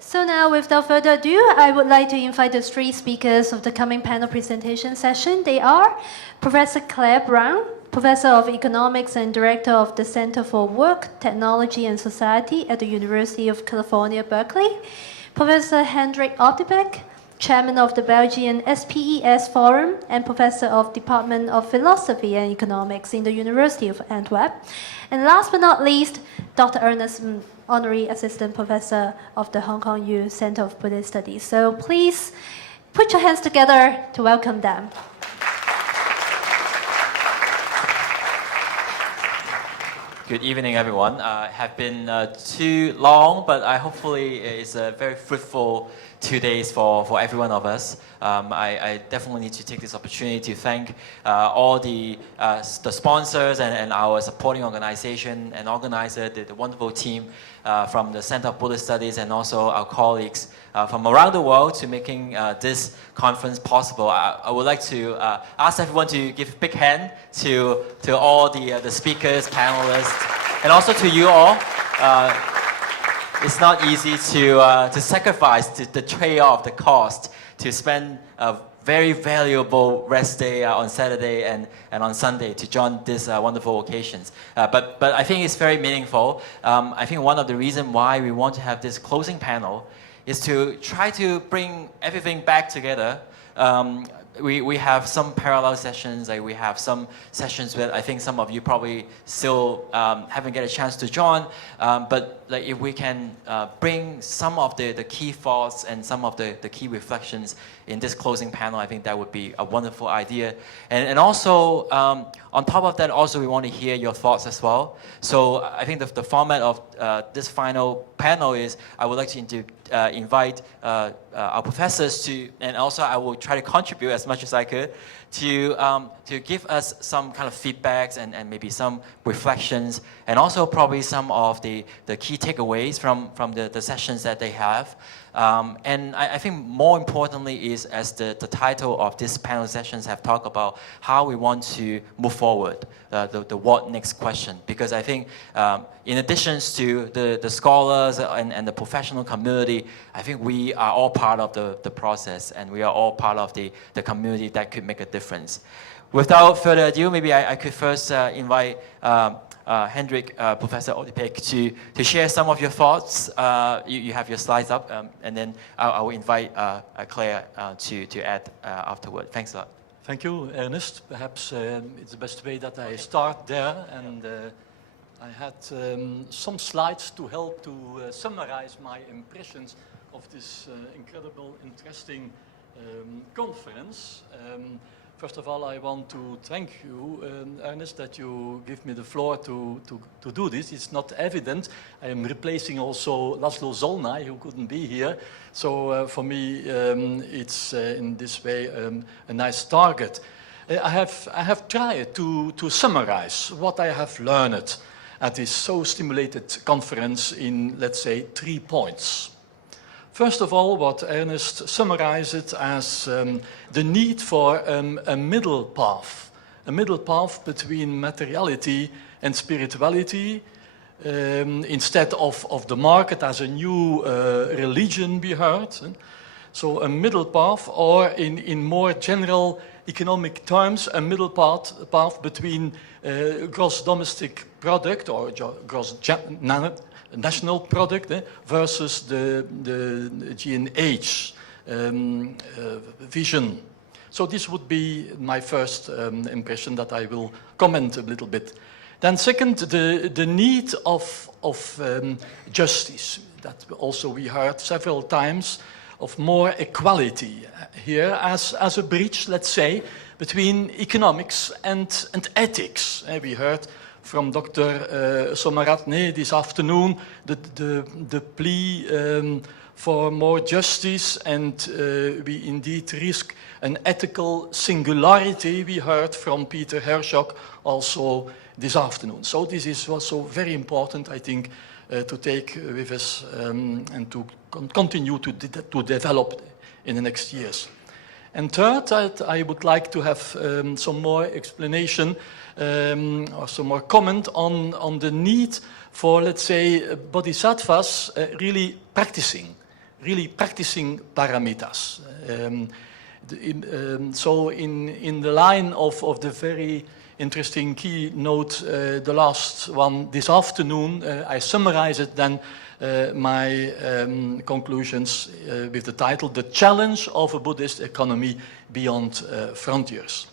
So now, without further ado, I would like to invite the three speakers of the coming panel presentation session. They are Professor Clair Brown, Professor of Economics and Director of the Center for Work, Technology and Society at the University of California, Berkeley, Professor Hendrik Opdebeeck, Chairman of the Belgian SPES Forum and Professor of Department of Philosophy and Economics in the University of Antwerp, and last but not least, Dr. Ernest, Honorary Assistant Professor of the Hong Kong U Center of Buddhist Studies. So please put your hands together to welcome them. Good evening, everyone. Have been too long, but hopefully it's a very fruitful 2 days for every one of us. I definitely need to take this opportunity to thank all the sponsors and our supporting organization and organizer, the wonderful team from the Center of Buddhist Studies, and also our colleagues from around the world to making this conference possible. I would like to ask everyone to give a big hand to all the speakers, panelists, and also to you all. It's not easy to sacrifice the trade-off, the cost, to spend a very valuable rest day on Saturday and on Sunday to join these wonderful occasions. But I think it's very meaningful. I think one of the reasons why we want to have this closing panel is to try to bring everything back together. We have some parallel sessions, we have some sessions where I think some of you probably still haven't get a chance to join, but if we can bring some of the key thoughts and some of the key reflections in this closing panel, I think that would be a wonderful idea. And also, on top of that, also we want to hear your thoughts as well. So I think the format of this final panel is I would like to invite our professors to, and also I will try to contribute as much as I could to give us some kind of feedbacks and maybe some reflections, and also probably some of the key takeaways from the sessions that they have. And I think more importantly is, as the title of this panel sessions have talked about, how we want to move forward, the what next question. Because I think in addition to the scholars and the professional community, I think we are all part of the process, and we are all part of the community that could make a difference. Without further ado, maybe I could first invite Hendrik, Professor Opdebeeck, to share some of your thoughts. You have your slides up, and then I will invite Claire to add afterward. Thanks a lot. Thank you, Ernest. Perhaps it's the best way that I start there. And I had some slides to help to summarize my impressions of this incredible, interesting conference. First of all, I want to thank you, Ernest, that you give me the floor to do this. It's not evident. I am replacing also Laszlo Zolnay, who couldn't be here. So for me, it's in this way a nice target. I have tried to summarize what I have learned at this so stimulated conference in, let's say, 3 points. First of all, what Ernest summarized as the need for a middle path between materiality and spirituality, instead of the market as a new religion we heard. So a middle path, or in more general economic terms, a middle path between gross domestic product or gross national product versus the G&H vision. So this would be my first impression that I will comment a little bit. Then second, the need of justice, that also we heard several times, of more equality here as a bridge, let's say, between economics and ethics. We heard from Dr. Somaratne this afternoon the plea for more justice, and we indeed risk an ethical singularity. We heard from Peter Herschog also this afternoon. So this is also very important, I think, to take with us and to continue to develop in the next years. And third, I would like to have some more explanation or some more comment on the need for, let's say, bodhisattvas really practicing really practicing paramitas. So in the line of the very interesting keynote, the last one this afternoon, I summarize it then, my conclusions with the title, The Challenge of a Buddhist Economy Beyond Frontiers.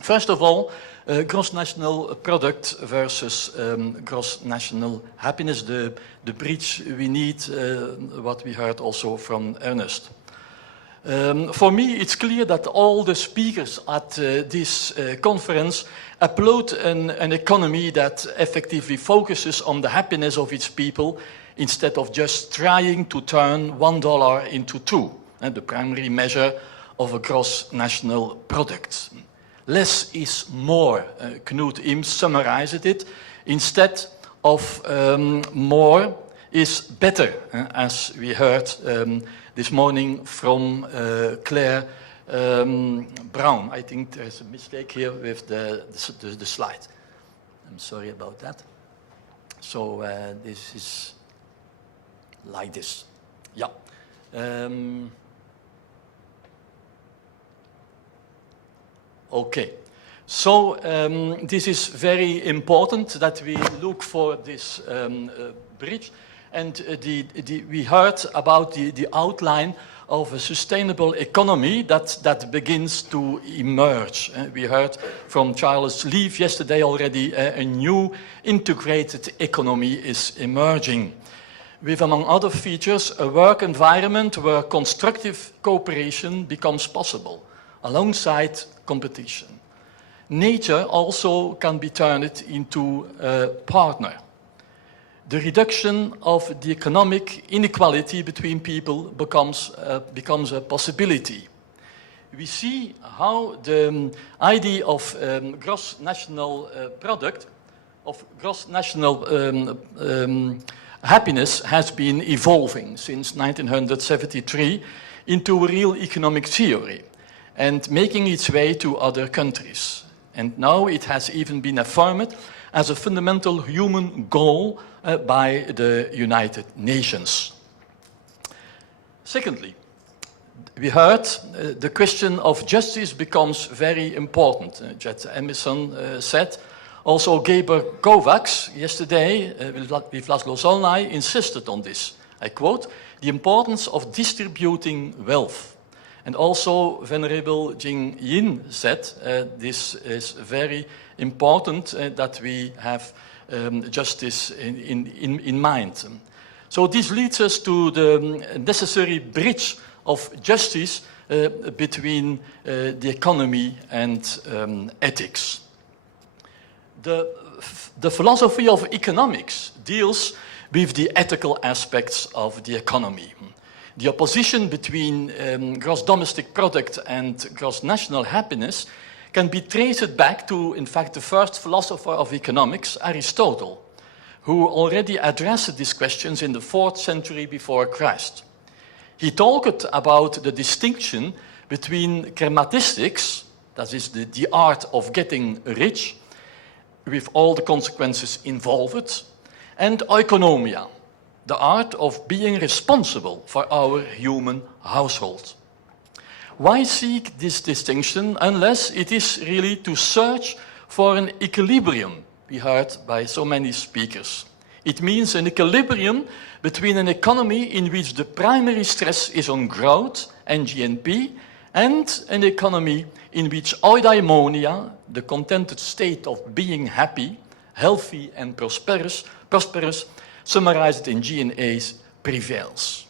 First of all, gross national product versus gross national happiness, the bridge we need, what we heard also from Ernest. For me, it's clear that all the speakers at this conference applaud an economy that effectively focuses on the happiness of its people instead of just trying to turn $1 into $2, the primary measure of a gross national product. Less is more, Knut Im summarized it. Instead of more is better, as we heard this morning from Clair Brown. I think there's a mistake here with the slide. I'm sorry about that. So this is like this. Yeah. Okay. So this is very important that we look for this bridge. And we heard about the outline of a sustainable economy that begins to emerge. We heard from Charles Leaf yesterday already, a new integrated economy is emerging, with, among other features, a work environment where constructive cooperation becomes possible, alongside competition. Nature also can be turned into a partner. The reduction of the economic inequality between people becomes a possibility. We see how the idea of gross national product, of gross national happiness has been evolving since 1973 into a real economic theory and making its way to other countries. And now it has even been affirmed as a fundamental human goal by the United Nations. Secondly, we heard the question of justice becomes very important. Jet Emerson said. Also, Geber Kovacs yesterday with Laszlo Zolnay insisted on this. I quote, the importance of distributing wealth. And also Venerable Jing Yin said this is very important that we have justice in mind. So this leads us to the necessary bridge of justice between the economy and ethics. The philosophy of economics deals with the ethical aspects of the economy. The opposition between gross domestic product and gross national happiness can be traced back to, in fact, the first philosopher of economics, Aristotle, who already addressed these questions in the 4th century before Christ. He talked about the distinction between kermatistics, that is the art of getting rich, with all the consequences involved, and oikonomia, the art of being responsible for our human household. Why seek this distinction unless it is really to search for an equilibrium, we heard by so many speakers. It means an equilibrium between an economy in which the primary stress is on growth and GNP, and an economy in which eudaimonia, the contented state of being happy, healthy and prosperous, summarized in GNAs, prevails.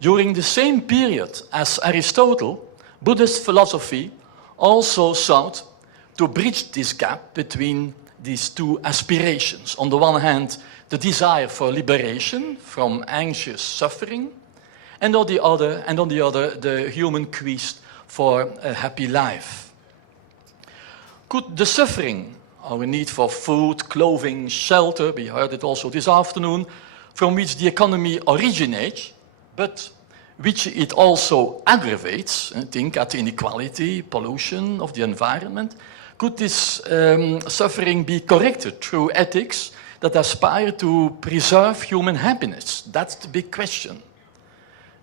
During the same period as Aristotle, Buddhist philosophy also sought to bridge this gap between these two aspirations. On the one hand, the desire for liberation from anxious suffering, and on the other, the human quest for a happy life. Could the suffering, our need for food, clothing, shelter, we heard it also this afternoon, from which the economy originates, but which it also aggravates, think at inequality, pollution of the environment, could this suffering be corrected through ethics that aspire to preserve human happiness? That's the big question.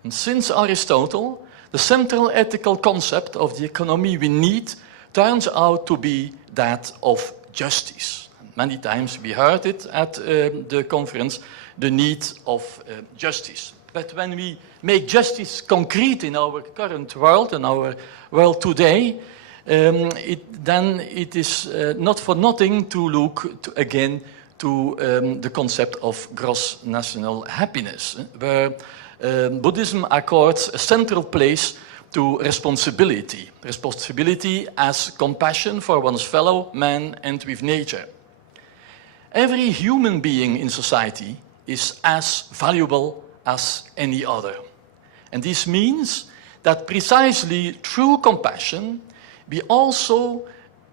And since Aristotle, the central ethical concept of the economy we need turns out to be that of justice. Many times we heard it at the conference, the need of justice. But when we make justice concrete in our current world, in our world today, then it is not for nothing to look again to the concept of gross national happiness, where Buddhism accords a central place to responsibility. Responsibility as compassion for one's fellow man and with nature. Every human being in society is as valuable as any other. And this means that precisely through compassion, we also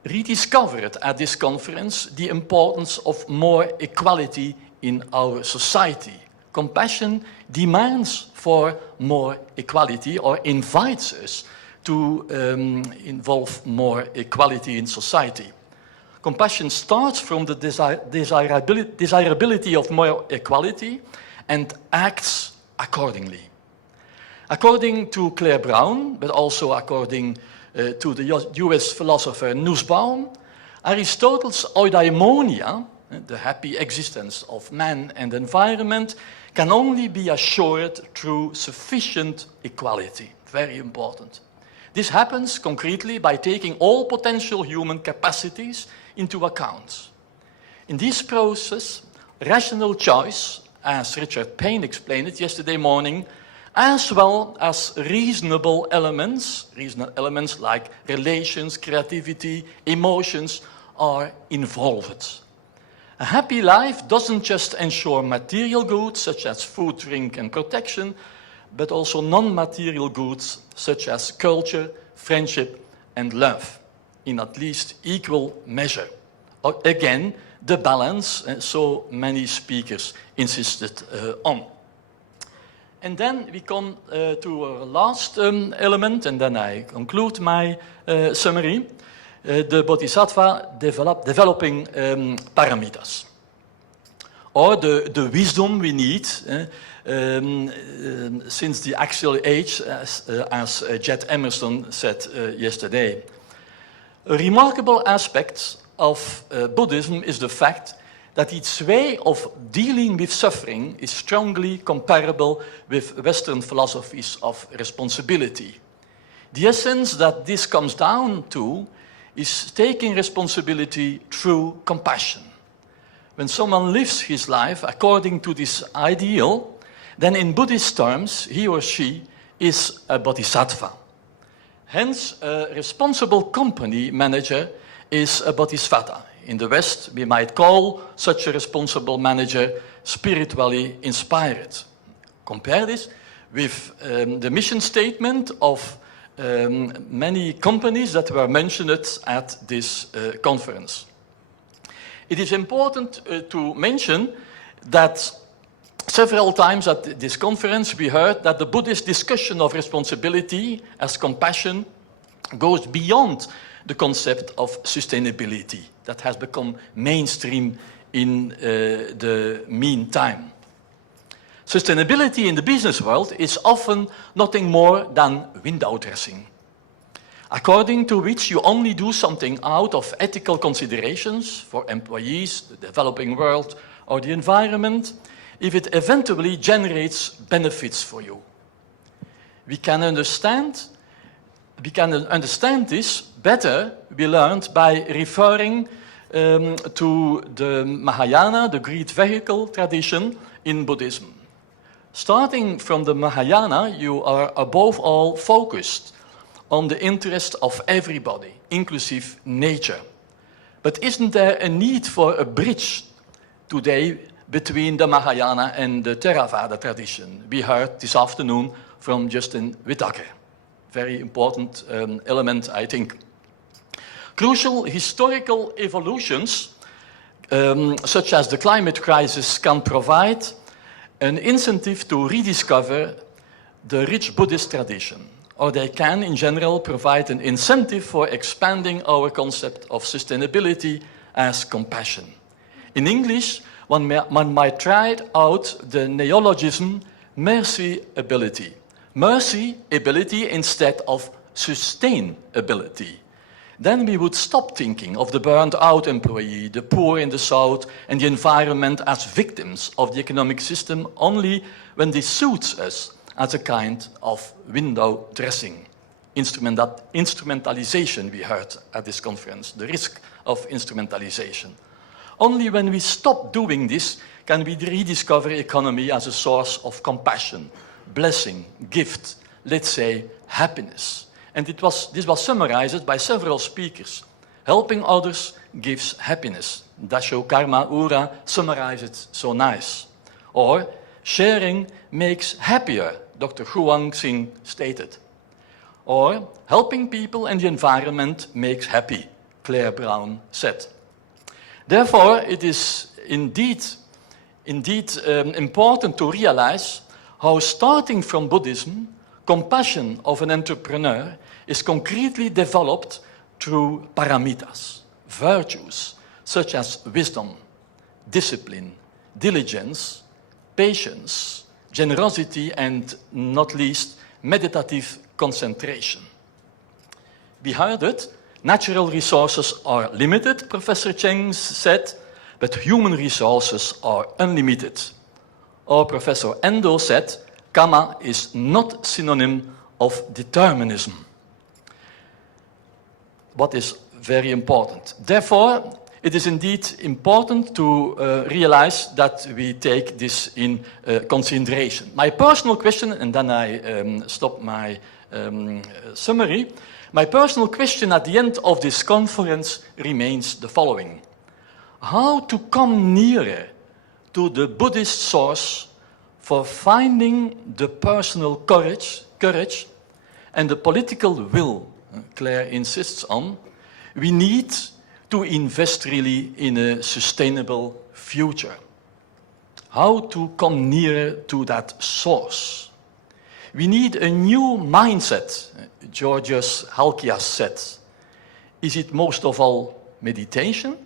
rediscovered at this conference the importance of more equality in our society. Compassion demands for more equality or invites us to involve more equality in society. Compassion starts from the desirability of more equality and acts accordingly. According to Clair Brown, but also according to the US philosopher Nussbaum, Aristotle's eudaimonia, the happy existence of man and environment, can only be assured through sufficient equality. Very important. This happens concretely by taking all potential human capacities into account. In this process, rational choice, as Richard Payne explained it yesterday morning, as well as reasonable elements like relations, creativity, emotions, are involved. A happy life doesn't just ensure material goods such as food, drink, and protection, but also non-material goods such as culture, friendship, and love, in at least equal measure. Again, the balance so many speakers insisted on. And then we come to our last element, and then I conclude my summary. The Bodhisattva developing paramitas, or the wisdom we need since the actual age, as Jet Emerson said yesterday. A remarkable aspect of Buddhism is the fact that its way of dealing with suffering is strongly comparable with Western philosophies of responsibility. The essence that this comes down to is taking responsibility through compassion. When someone lives his life according to this ideal, then in Buddhist terms, he or she is a bodhisattva. Hence, a responsible company manager is a bodhisattva. In the West, we might call such a responsible manager spiritually inspired. Compare this with the mission statement of many companies that were mentioned at this conference. It is important to mention that several times at this conference we heard that the Buddhist discussion of responsibility as compassion goes beyond the concept of sustainability that has become mainstream in the meantime. Sustainability in the business world is often nothing more than window dressing, according to which you only do something out of ethical considerations for employees, the developing world, or the environment, if it eventually generates benefits for you. We can understand this better, we learned, by referring to the Mahayana, the great vehicle tradition in Buddhism. Starting from the Mahayana, you are above all focused on the interest of everybody, inclusive nature. But isn't there a need for a bridge today between the Mahayana and the Theravada tradition? We heard this afternoon from Justin Whittaker. Very important element, I think. Crucial historical evolutions, such as the climate crisis, can provide an incentive to rediscover the rich Buddhist tradition, or they can, in general, provide an incentive for expanding our concept of sustainability as compassion. In English, one might try out the neologism mercyability, Mercy, ability instead of sustainability. Then we would stop thinking of the burned out employee, the poor in the south, and the environment as victims of the economic system only when this suits us as a kind of window dressing. Instrumentalization, we heard at this conference, the risk of instrumentalization. Only when we stop doing this can we rediscover economy as a source of compassion, blessing, gift, let's say happiness. And this was summarized by several speakers. Helping others gives happiness. Dasho Karma Ura summarized it so nice. Or sharing makes happier, Dr. Huang Xing stated. Or helping people and the environment makes happy, Clair Brown said. Therefore, it is indeed important to realize how, starting from Buddhism, compassion of an entrepreneur is concretely developed through paramitas, virtues such as wisdom, discipline, diligence, patience, generosity, and not least, meditative concentration. We heard it. Natural resources are limited, Professor Cheng said, but human resources are unlimited. Or Professor Endo said, karma is not synonym of determinism. What is very important. Therefore, it is indeed important to realize that we take this in consideration. My personal question, and then I stop my summary. My personal question at the end of this conference remains the following. How to come nearer to the Buddhist source for finding the personal courage and the political will Clair insists on, we need to invest really in a sustainable future. How to come nearer to that source? We need a new mindset, Georgios Halkias said. Is it most of all meditation?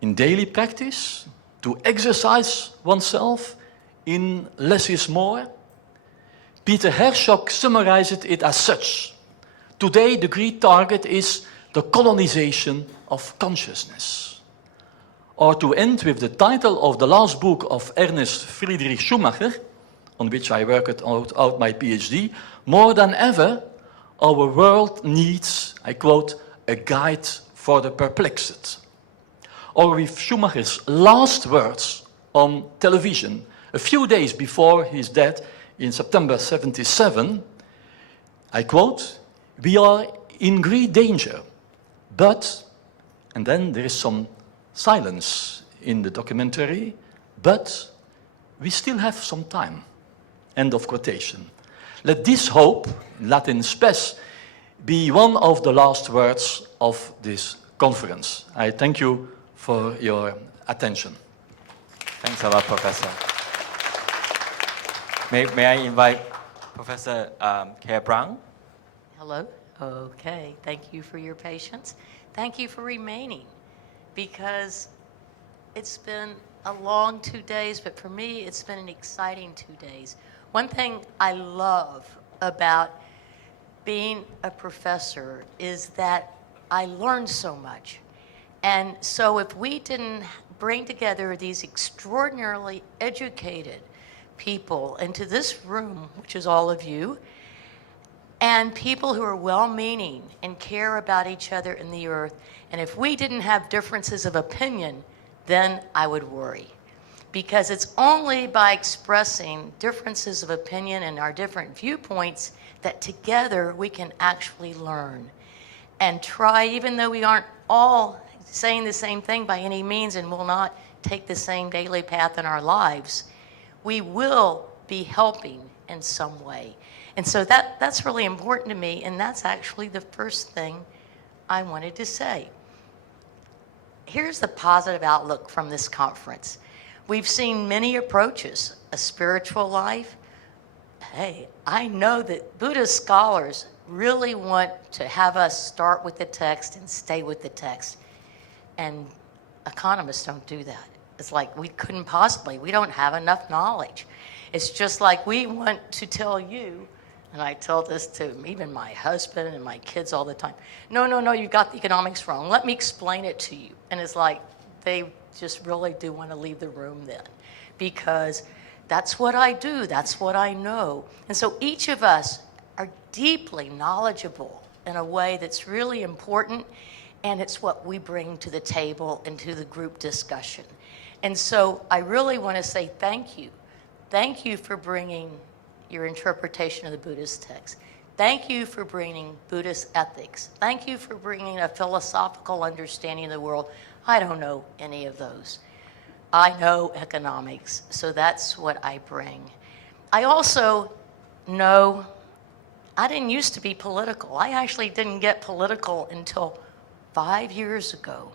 In daily practice? To exercise oneself in less is more? Peter Hershock summarized it as such. Today the great target is the colonization of consciousness. Or to end with the title of the last book of Ernest Friedrich Schumacher, on which I worked out my PhD, more than ever, our world needs, I quote, a guide for the perplexed. Or with Schumacher's last words on television, a few days before his death in September 1977, I quote, we are in great danger, but, and then there is some silence in the documentary, but we still have some time. End of quotation. Let this hope, Latin spes, be one of the last words of this conference. I thank you for your attention. Thanks a lot, Professor. May I invite Professor Clair Brown? Hello. Okay. Thank you for your patience. Thank you for remaining, because it's been a long 2 days, but for me, it's been an exciting 2 days. One thing I love about being a professor is that I learned so much. And so if we didn't bring together these extraordinarily educated people into this room, which is all of you, and people who are well-meaning and care about each other and the earth, and if we didn't have differences of opinion, then I would worry. Because it's only by expressing differences of opinion and our different viewpoints that together we can actually learn and try, even though we aren't all saying the same thing by any means and will not take the same daily path in our lives, we will be helping in some way. And so that's really important to me, and that's actually the first thing I wanted to say. Here's the positive outlook from this conference. We've seen many approaches, a spiritual life. Hey, I know that Buddhist scholars really want to have us start with the text and stay with the text. And economists don't do that. It's like we couldn't possibly, we don't have enough knowledge. It's just like we want to tell you, and I tell this to even my husband and my kids all the time, no, you got the economics wrong. Let me explain it to you. And it's like they just really do want to leave the room then, because that's what I do, that's what I know. And so each of us are deeply knowledgeable in a way that's really important, and it's what we bring to the table and to the group discussion. And so I really want to say thank you. Thank you for bringing your interpretation of the Buddhist text. Thank you for bringing Buddhist ethics. Thank you for bringing a philosophical understanding of the world. I don't know any of those. I know economics, so that's what I bring. I also know I didn't used to be political. I actually didn't get political until 5 years ago,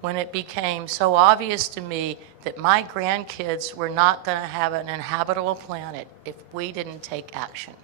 when it became so obvious to me that my grandkids were not going to have an inhabitable planet if we didn't take action.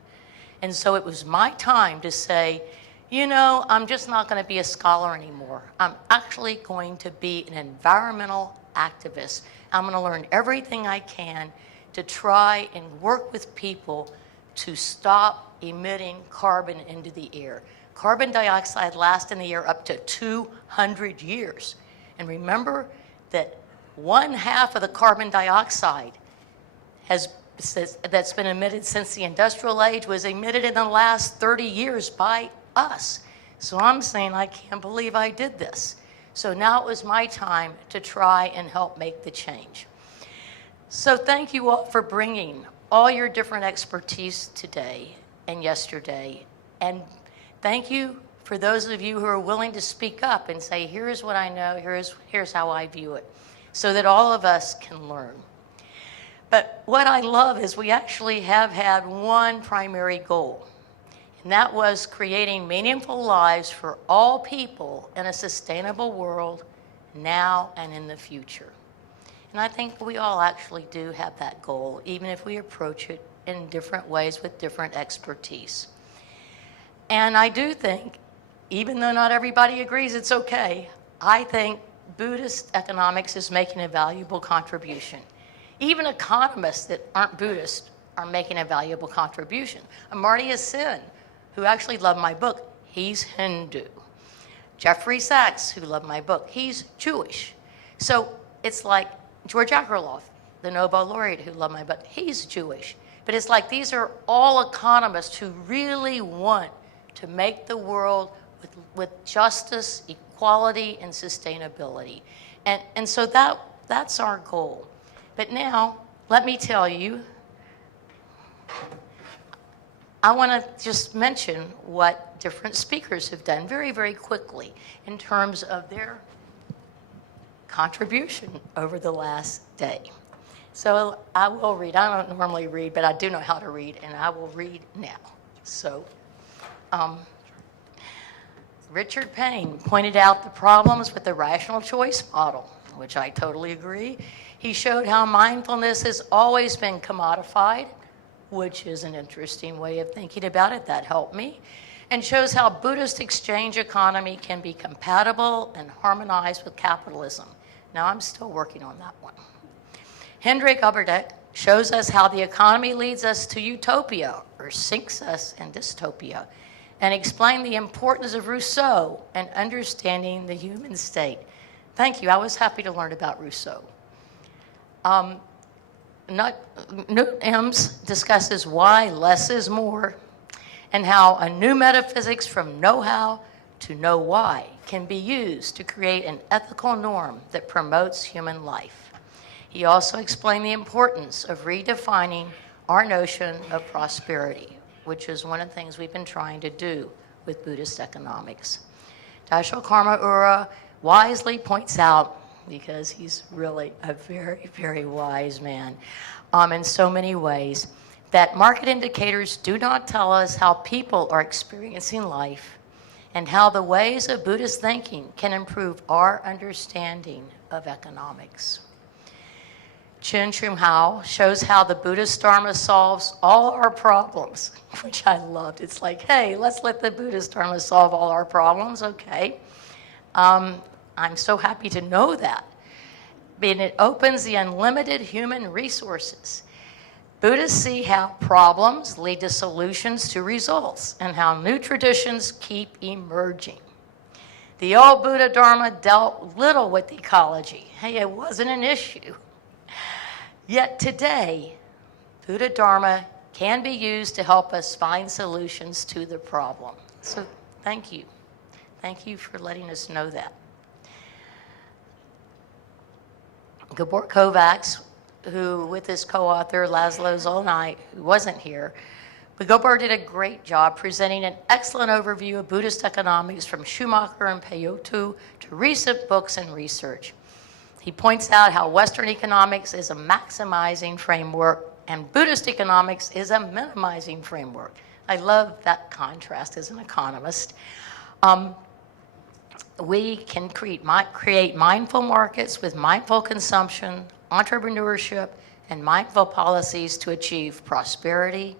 And so it was my time to say, you know, I'm just not going to be a scholar anymore. I'm actually going to be an environmental activist. I'm going to learn everything I can to try and work with people to stop emitting carbon into the air. Carbon dioxide lasts in the air up to 200 years. And remember that 1/2 of the carbon dioxide that's been emitted since the industrial age was emitted in the last 30 years by us. So I'm saying I can't believe I did this. So now it was my time to try and help make the change. So thank you all for bringing all your different expertise today and yesterday. And thank you for those of you who are willing to speak up and say, here's what I know, here's how I view it, so that all of us can learn. But what I love is we actually have had one primary goal, and that was creating meaningful lives for all people in a sustainable world now and in the future. And I think we all actually do have that goal, even if we approach it in different ways with different expertise. And I do think, even though not everybody agrees, it's okay, I think Buddhist economics is making a valuable contribution. Even economists that aren't Buddhist are making a valuable contribution. Amartya Sen, who actually loved my book, he's Hindu. Jeffrey Sachs, who loved my book, he's Jewish. So it's like George Akerlof, the Nobel laureate who loved my book, he's Jewish. But it's like these are all economists who really want to make the world with justice, equality, and sustainability. And so that's our goal. But now, let me tell you, I want to just mention what different speakers have done very, very quickly in terms of their contribution over the last day. So I will read. I don't normally read, but I do know how to read, and I will read now. So Richard Payne pointed out the problems with the rational choice model, which I totally agree. He showed how mindfulness has always been commodified, which is an interesting way of thinking about it. That helped me. And shows how Buddhist exchange economy can be compatible and harmonized with capitalism. Now, I'm still working on that one. Hendrik Opdebeeck shows us how the economy leads us to utopia or sinks us in dystopia, and explained the importance of Rousseau and understanding the human state. Thank you. I was happy to learn about Rousseau. Newt Ems discusses why less is more, and how a new metaphysics from know-how to know why can be used to create an ethical norm that promotes human life. He also explained the importance of redefining our notion of prosperity, which is one of the things we've been trying to do with Buddhist economics. Daisho Karma Ura wisely points out, because he's really a very, very wise man in so many ways, that market indicators do not tell us how people are experiencing life and how the ways of Buddhist thinking can improve our understanding of economics. Chen Chum Hao shows how the Buddhist Dharma solves all our problems, which I loved. It's like, hey, let's let the Buddhist Dharma solve all our problems, okay. I'm so happy to know that. and it opens the unlimited human resources. Buddhists see how problems lead to solutions to results and how new traditions keep emerging. The old Buddha Dharma dealt little with ecology. Hey, it wasn't an issue. Yet today, Buddha Dharma can be used to help us find solutions to the problem. So thank you. Thank you for letting us know that. Gabor Kovacs, who with his co-author Laszlo Zolnai, who wasn't here, but Gabor did a great job presenting an excellent overview of Buddhist economics from Schumacher and Peyote to recent books and research. He points out how Western economics is a maximizing framework and Buddhist economics is a minimizing framework. I love that contrast as an economist. We can create mindful markets with mindful consumption, entrepreneurship, and mindful policies to achieve prosperity,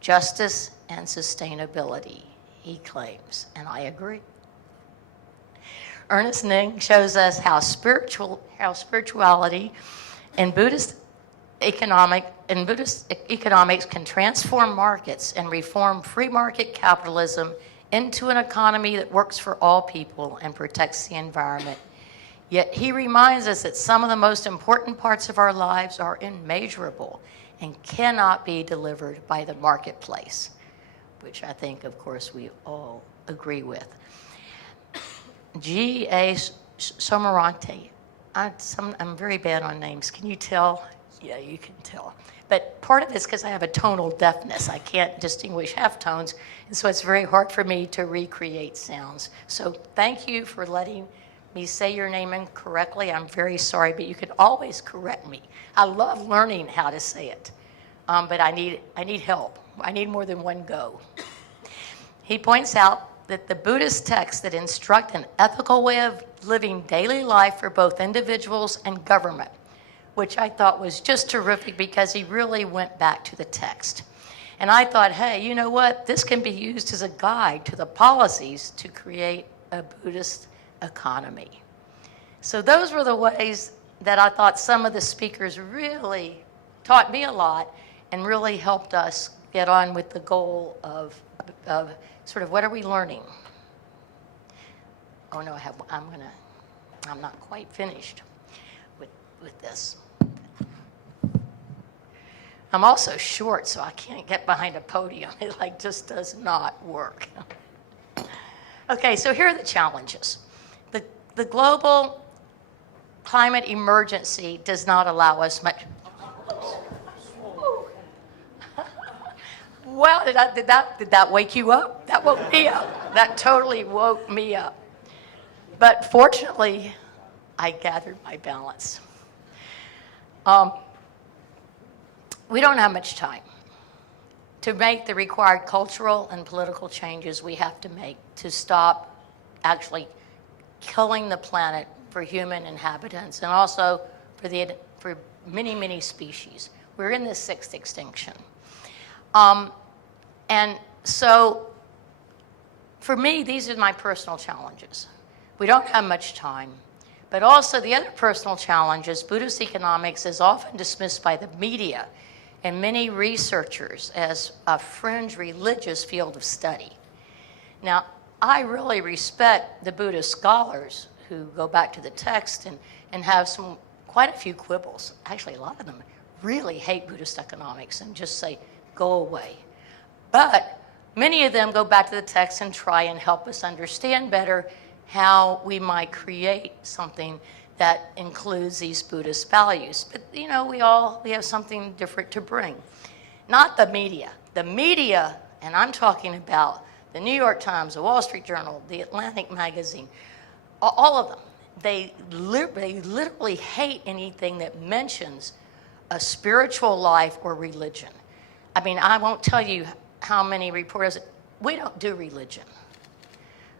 justice, and sustainability, he claims, and I agree. Ernest shows us how spirituality and Buddhist economics can transform markets and reform free market capitalism into an economy that works for all people and protects the environment. Yet he reminds us that some of the most important parts of our lives are immeasurable and cannot be delivered by the marketplace, which I think, of course, we all agree with. G.A. Somarante. I'm very bad on names. Can you tell? Yeah, you can tell. But part of it's because I have a tonal deafness. I can't distinguish halftones, and so it's very hard for me to recreate sounds. So thank you for letting me say your name incorrectly. I'm very sorry, but you can always correct me. I love learning how to say it, but I need help. I need more than one go. He points out that the Buddhist texts that instruct an ethical way of living daily life for both individuals and government, which I thought was just terrific because he really went back to the text. And I thought, hey, you know what? This can be used as a guide to the policies to create a Buddhist economy. So those were the ways that I thought some of the speakers really taught me a lot and really helped us get on with the goal of sort of what are we learning? Oh no, I'm not quite finished with this. I'm also short, so I can't get behind a podium. It just does not work. Okay, so here are the challenges. The global climate emergency does not allow us much. Well, did that wake you up? That woke me up. That totally woke me up. But fortunately, I gathered my balance. We don't have much time to make the required cultural and political changes we have to make to stop actually killing the planet for human inhabitants and also for many, many species. We're in the sixth extinction. And so for me, these are my personal challenges. We don't have much time. But also the other personal challenge is Buddhist economics is often dismissed by the media and many researchers as a fringe religious field of study. Now, I really respect the Buddhist scholars who go back to the text and have quite a few quibbles. Actually, a lot of them really hate Buddhist economics and just say, go away. But many of them go back to the text and try and help us understand better how we might create something that includes these Buddhist values. But you know, we have something different to bring. Not the media. The media, and I'm talking about the New York Times, the Wall Street Journal, the Atlantic Magazine, all of them, they literally hate anything that mentions a spiritual life or religion. I mean, I won't tell you how many reporters, we don't do religion.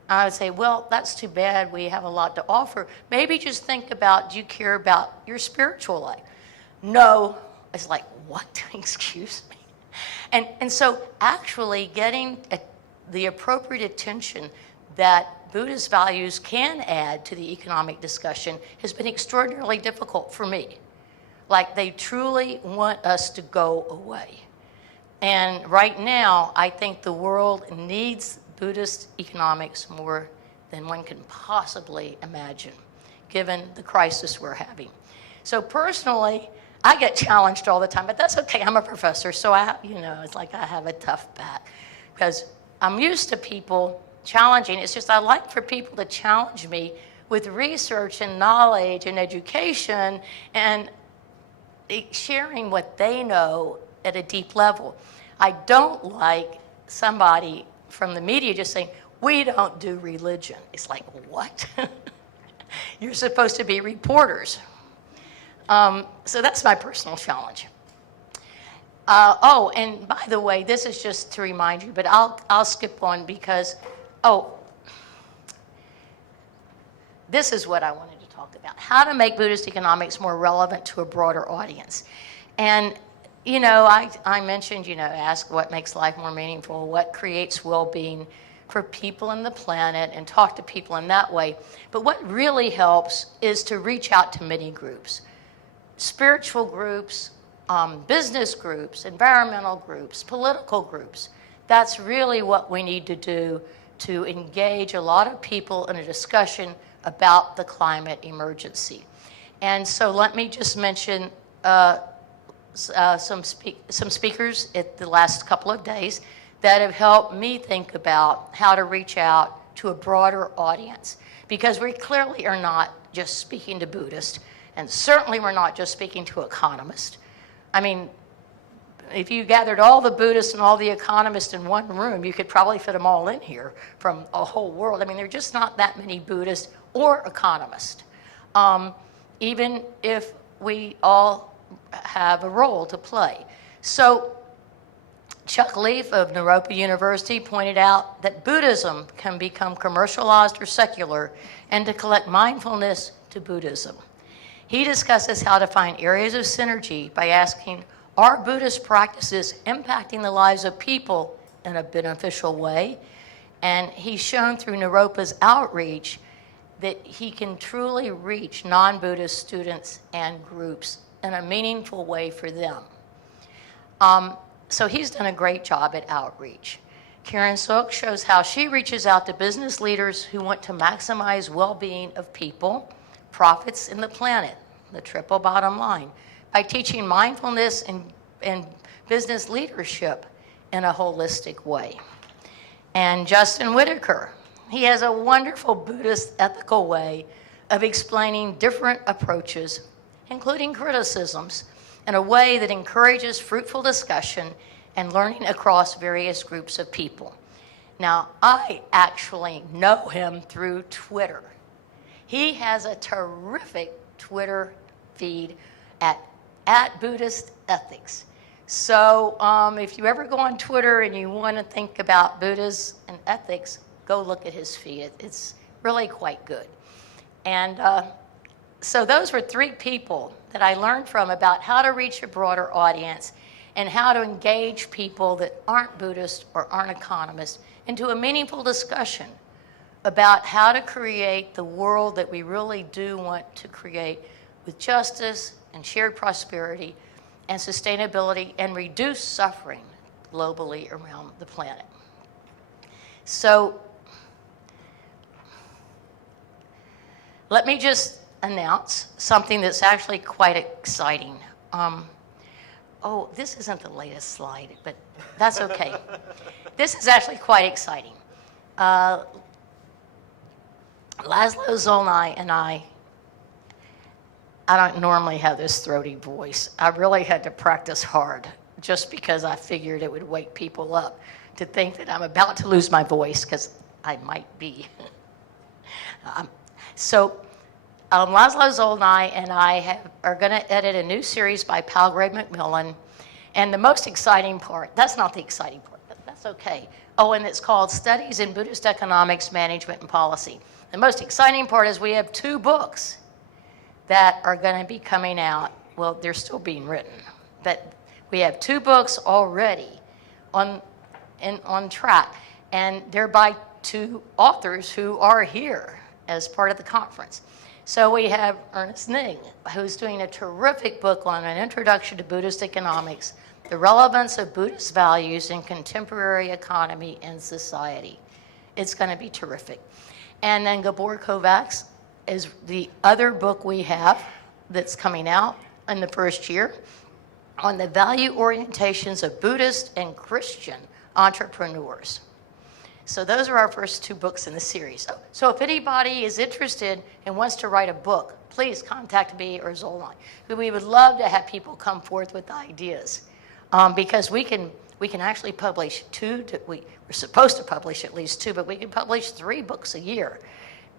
I would say, well, that's too bad. We have a lot to offer. Maybe just think about, do you care about your spiritual life? No. It's like, what? Excuse me. And so actually getting the appropriate attention that Buddhist values can add to the economic discussion has been extraordinarily difficult for me. Like, they truly want us to go away. And right now, I think the world needs Buddhist economics more than one can possibly imagine, given the crisis we're having. So personally, I get challenged all the time, but that's okay. I'm a professor, so it's like I have a tough back, because I'm used to people challenging. It's just I like for people to challenge me with research and knowledge and education and sharing what they know at a deep level. I don't like somebody from the media just saying, we don't do religion. It's like, what? You're supposed to be reporters. So that's my personal challenge. And by the way, this is just to remind you, but I'll skip on because, this is what I wanted to talk about. How to make Buddhist economics more relevant to a broader audience. And, I mentioned, ask what makes life more meaningful, what creates well-being for people on the planet, and talk to people in that way. But what really helps is to reach out to many groups. Spiritual groups, business groups, environmental groups, political groups. That's really what we need to do to engage a lot of people in a discussion about the climate emergency. And so let me just mention some speakers at the last couple of days that have helped me think about how to reach out to a broader audience. Because we clearly are not just speaking to Buddhists, and certainly we're not just speaking to economists. I mean, if you gathered all the Buddhists and all the economists in one room, you could probably fit them all in here from a whole world. I mean, there are just not that many Buddhists or economists, even if we all have a role to play. So Chuck Leaf of Naropa University pointed out that Buddhism can become commercialized or secular, and to collect mindfulness to Buddhism. He discusses how to find areas of synergy by asking, are Buddhist practices impacting the lives of people in a beneficial way? And he's shown through Naropa's outreach that he can truly reach non-Buddhist students and groups in a meaningful way for them. So he's done a great job at outreach. Karen Sok shows how she reaches out to business leaders who want to maximize well-being of people, profits, and the planet, the triple bottom line, by teaching mindfulness and business leadership in a holistic way. And Justin Whitaker, he has a wonderful Buddhist ethical way of explaining different approaches, including criticisms, in a way that encourages fruitful discussion and learning across various groups of people. Now, I actually know him through Twitter. He has a terrific Twitter feed at Buddhist Ethics. So if you ever go on Twitter and you want to think about Buddhism and ethics, go look at his feed. It's really quite good. And so those were three people that I learned from about how to reach a broader audience and how to engage people that aren't Buddhist or aren't economists into a meaningful discussion about how to create the world that we really do want to create with justice and shared prosperity and sustainability and reduce suffering globally around the planet. So let me just announce something that's actually quite exciting. This isn't the latest slide, but that's okay. This is actually quite exciting. Laszlo Zolnai and I don't normally have this throaty voice. I really had to practice hard just because I figured it would wake people up to think that I'm about to lose my voice, because I might be. Laszlo Zolnai and I are going to edit a new series by Palgrave Macmillan. And the most exciting part, that's not the exciting part, but that's okay. And it's called Studies in Buddhist Economics, Management, and Policy. The most exciting part is we have 2 books that are going to be coming out. Well, they're still being written, but we have 2 books already on track. And they're by two authors who are here as part of the conference. So we have Ernest, who's doing a terrific book on an introduction to Buddhist economics, the relevance of Buddhist values in contemporary economy and society. It's going to be terrific. And then Gabor Kovacs is the other book we have that's coming out in the first year on the value orientations of Buddhist and Christian entrepreneurs. So those are our first two books in the series. So if anybody is interested and wants to write a book, please contact me or Zolan. We would love to have people come forth with ideas, because we can actually publish we're supposed to publish at least 2, but we can publish 3 books a year.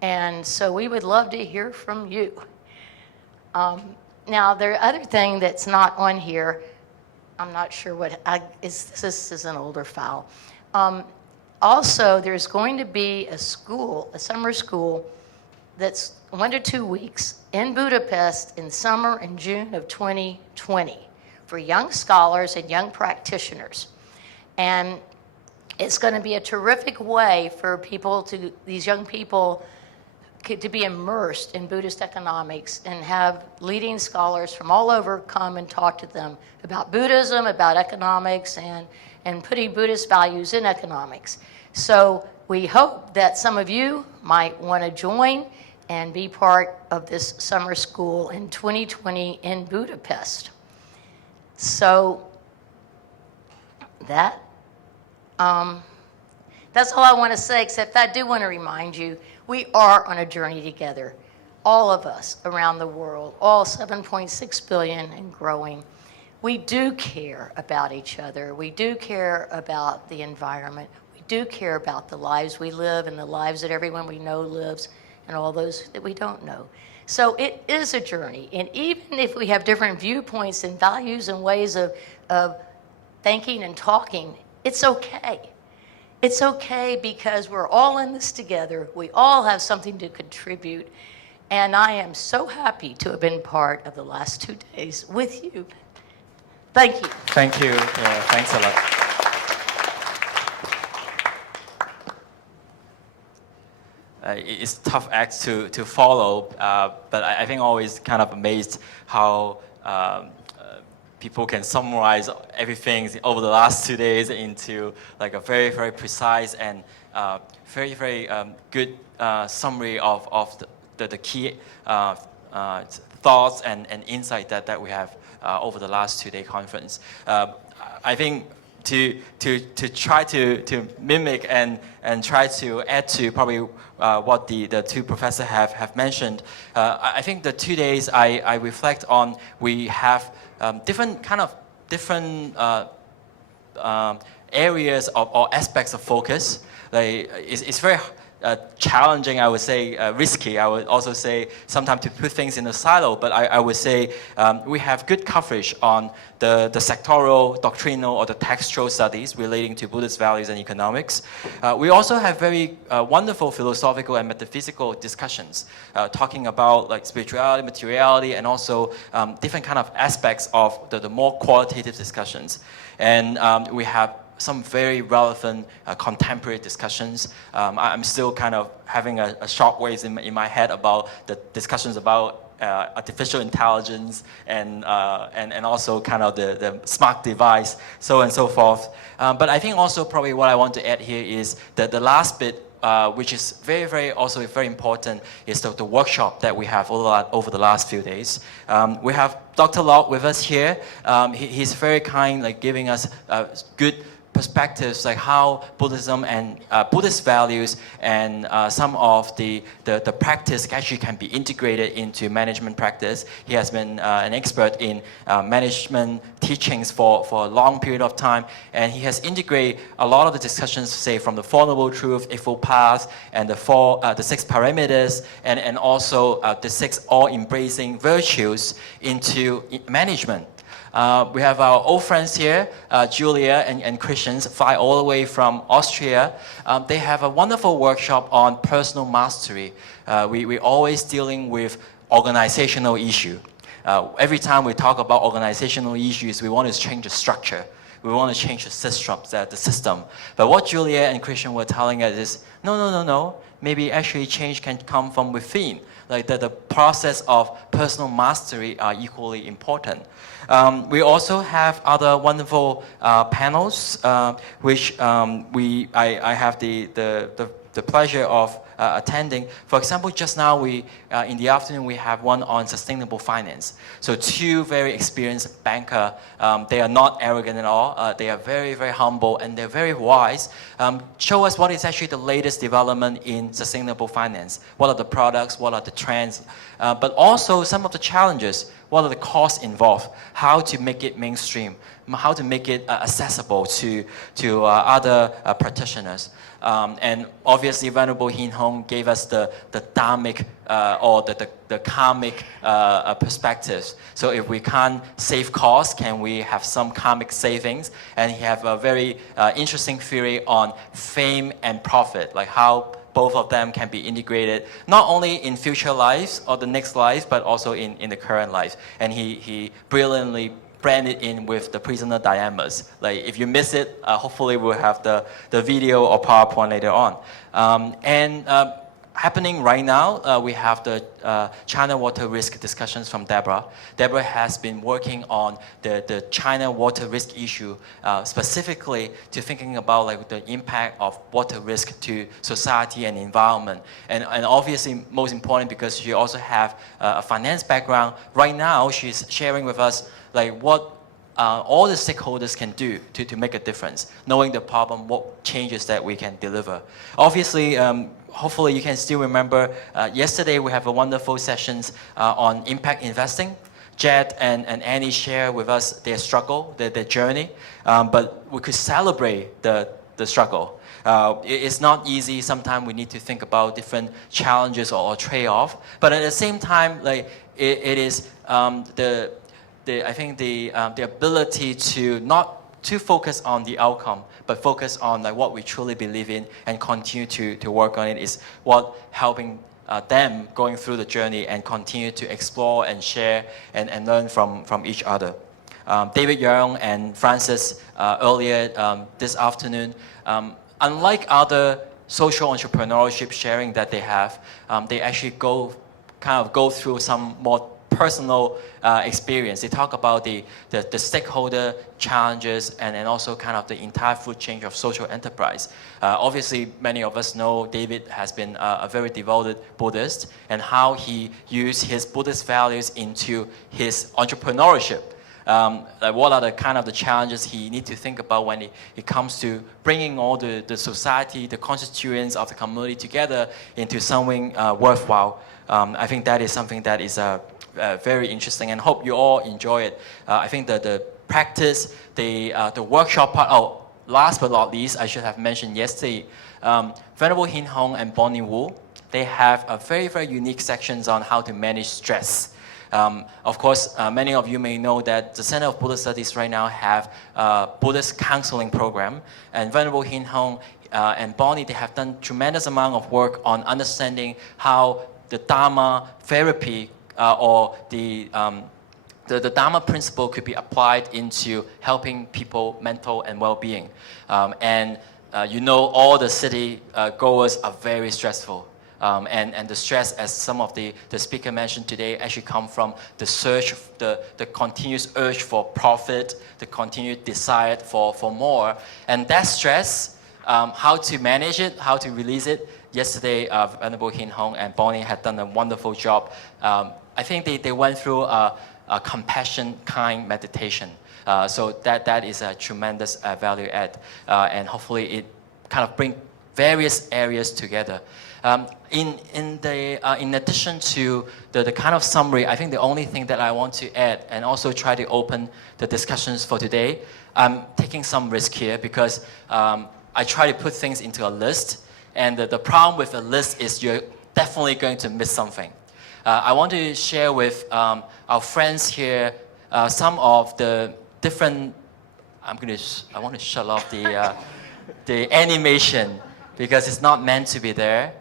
And so we would love to hear from you. Now, the other thing that's not on here, I'm not sure what, this is an older file. Also, there's going to be a summer school that's 1 to 2 weeks in Budapest in summer and June of 2020 for young scholars and young practitioners. And it's going to be a terrific way for these young people to be immersed in Buddhist economics and have leading scholars from all over come and talk to them about Buddhism, about economics, and putting Buddhist values in economics. So we hope that some of you might want to join and be part of this summer school in 2020 in Budapest. So that's all I want to say, except I do want to remind you, we are on a journey together, all of us around the world, all 7.6 billion and growing. We do care about each other. We do care about the environment. We do care about the lives we live and the lives that everyone we know lives and all those that we don't know. So it is a journey. And even if we have different viewpoints and values and ways of thinking and talking, it's okay. It's okay because we're all in this together. We all have something to contribute. And I am so happy to have been part of the last 2 days with you. Thank you. Thank you. Yeah, thanks a lot. It's tough act to follow, but I think always kind of amazed how people can summarize everything over the last 2 days into like a very, very precise and very, very good summary of the key thoughts and insight that we have over the last 2-day conference. I think to try to mimic and try to add to probably what the two professors have mentioned, I think the 2 days I reflect on, we have different areas or aspects of focus. Like it's very challenging, I would say, risky. I would also say sometimes to put things in a silo, but I would say we have good coverage on the sectoral, doctrinal, or the textual studies relating to Buddhist values and economics. We also have very wonderful philosophical and metaphysical discussions, talking about like spirituality, materiality, and also different kind of aspects of the more qualitative discussions. And we have some very relevant contemporary discussions. I'm still kind of having a shockwaves in my head about the discussions about artificial intelligence and also kind of the smart device, so and so forth. But I think also probably what I want to add here is that the last bit, which is very, very also very important, is the workshop that we have over the last few days. We have Dr. Locke with us here. He's very kind, like giving us good perspectives, like how Buddhism and Buddhist values and some of the practice actually can be integrated into management practice. He has been an expert in management teachings for a long period of time, and he has integrated a lot of the discussions, say from the Four Noble Truths, Eightfold Path, and the 6 parameters, and also the 6 all-embracing virtues into management. We have our old friends here, Julia and Christians, fly all the way from Austria. They have a wonderful workshop on personal mastery. We're always dealing with organizational issue. Every time we talk about organizational issues, we want to change the structure. We want to change the system. But what Julia and Christian were telling us is, no. Maybe actually change can come from within. Like the process of personal mastery are equally important. We also have other wonderful panels, which I have the pleasure of attending. For example, just now in the afternoon we have one on sustainable finance. So two very experienced banker. They are not arrogant at all. They are very, very humble and they're very wise. Show us what is actually the latest development in sustainable finance. What are the products? What are the trends? But also some of the challenges. What are the costs involved? How to make it mainstream? How to make it accessible to other practitioners? And obviously, Venerable Hin Hong gave us the dharmic or the karmic perspectives. So if we can't save costs, can we have some karmic savings? And he have a very interesting theory on fame and profit, like how both of them can be integrated, not only in future lives or the next life, but also in the current life. And he brilliantly branded in with the prisoner dilemmas. Like if you miss it, hopefully we'll have the video or PowerPoint later on. Happening right now, we have the China water risk discussions from Deborah. Deborah has been working on the China water risk issue, specifically to thinking about like the impact of water risk to society and environment. And obviously most important because she also have a finance background. Right now, she's sharing with us like what all the stakeholders can do to make a difference, knowing the problem, what changes that we can deliver. Obviously, hopefully you can still remember, yesterday we have a wonderful sessions on impact investing. Jed and Annie share with us their struggle, their journey, but we could celebrate the struggle. It's not easy. Sometimes we need to think about different challenges or trade-off, but at the same time, like it is I think the ability to not to focus on the outcome, but focus on like what we truly believe in and continue to work on it is what helping them going through the journey and continue to explore and share and learn from each other. David Young and Francis earlier this afternoon, unlike other social entrepreneurship sharing that they have, they actually go through some more personal experience. They talk about the stakeholder challenges and also kind of the entire food chain of social enterprise. Obviously, many of us know David has been a very devoted Buddhist and how he used his Buddhist values into his entrepreneurship. Like what are the kind of the challenges he needs to think about when it comes to bringing all the society, the constituents of the community together into something worthwhile. I think that is something that is very interesting and hope you all enjoy it. I think that the practice, the workshop part, last but not least, I should have mentioned yesterday, Venerable Hin Hong and Bonnie Wu, they have a very, very unique sections on how to manage stress. Of course, many of you may know that the Center of Buddhist Studies right now have a Buddhist counseling program, and Venerable Hin Hong and Bonnie, they have done tremendous amount of work on understanding how the Dharma therapy or the Dharma principle could be applied into helping people mental and well-being. You know, all the city goers are very stressful. And the stress, as some of the speaker mentioned today, actually come from the search, the continuous urge for profit, the continued desire for more. And that stress, how to manage it, how to release it. Yesterday, Venerable Hin Hong and Bonnie had done a wonderful job. I think they went through a compassion kind meditation. So that is a tremendous value add. And hopefully it kind of bring various areas together. In addition to the kind of summary, I think the only thing that I want to add and also try to open the discussions for today, I'm taking some risk here because I try to put things into a list. And the problem with a list is you're definitely going to miss something. I want to share with our friends here some of the different. I want to shut off the animation because it's not meant to be there.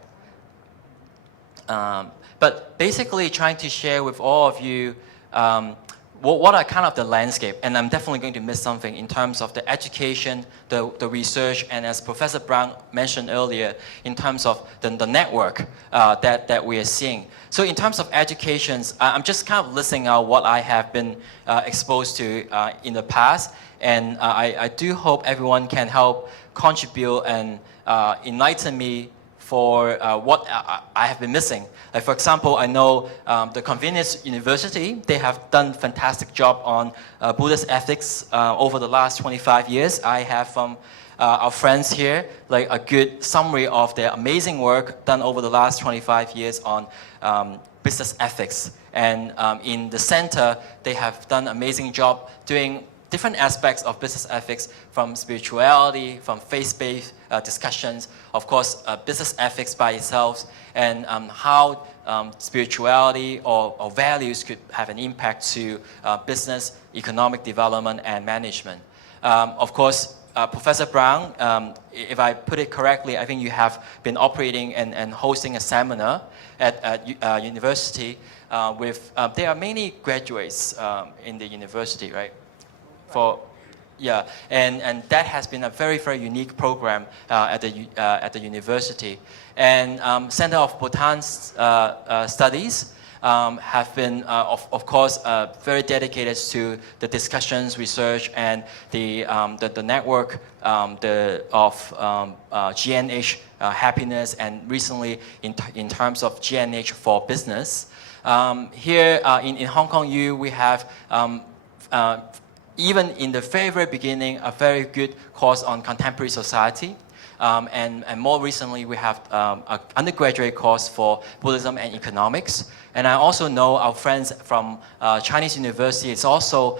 But basically, trying to share with all of you what are kind of the landscape, and I'm definitely going to miss something in terms of the education, the research, and as Professor Brown mentioned earlier, in terms of the network that we are seeing. So in terms of educations, I'm just kind of listing out what I have been exposed to in the past, and I do hope everyone can help contribute and enlighten me for what I have been missing. Like for example, I know the Convenience University, they have done fantastic job on Buddhist ethics over the last 25 years. I have from our friends here like a good summary of their amazing work done over the last 25 years on business ethics. And in the center, they have done an amazing job doing different aspects of business ethics, from spirituality, from faith-based discussions, of course, business ethics by itself, and how spirituality or values could have an impact to business, economic development, and management. Of course, Professor Brown, if I put it correctly, I think you have been operating and hosting a seminar at university with, there are many graduates in the university, right? And that has been a very, very unique program at the university. And Center of Bhutan Studies have been, of course, very dedicated to the discussions, research, and the network of GNH happiness, and recently in terms of GNH for business. Here in Hong Kong U, we have even in the very, very beginning, a very good course on contemporary society. And more recently, we have an undergraduate course for Buddhism and Economics. And I also know our friends from Chinese University is also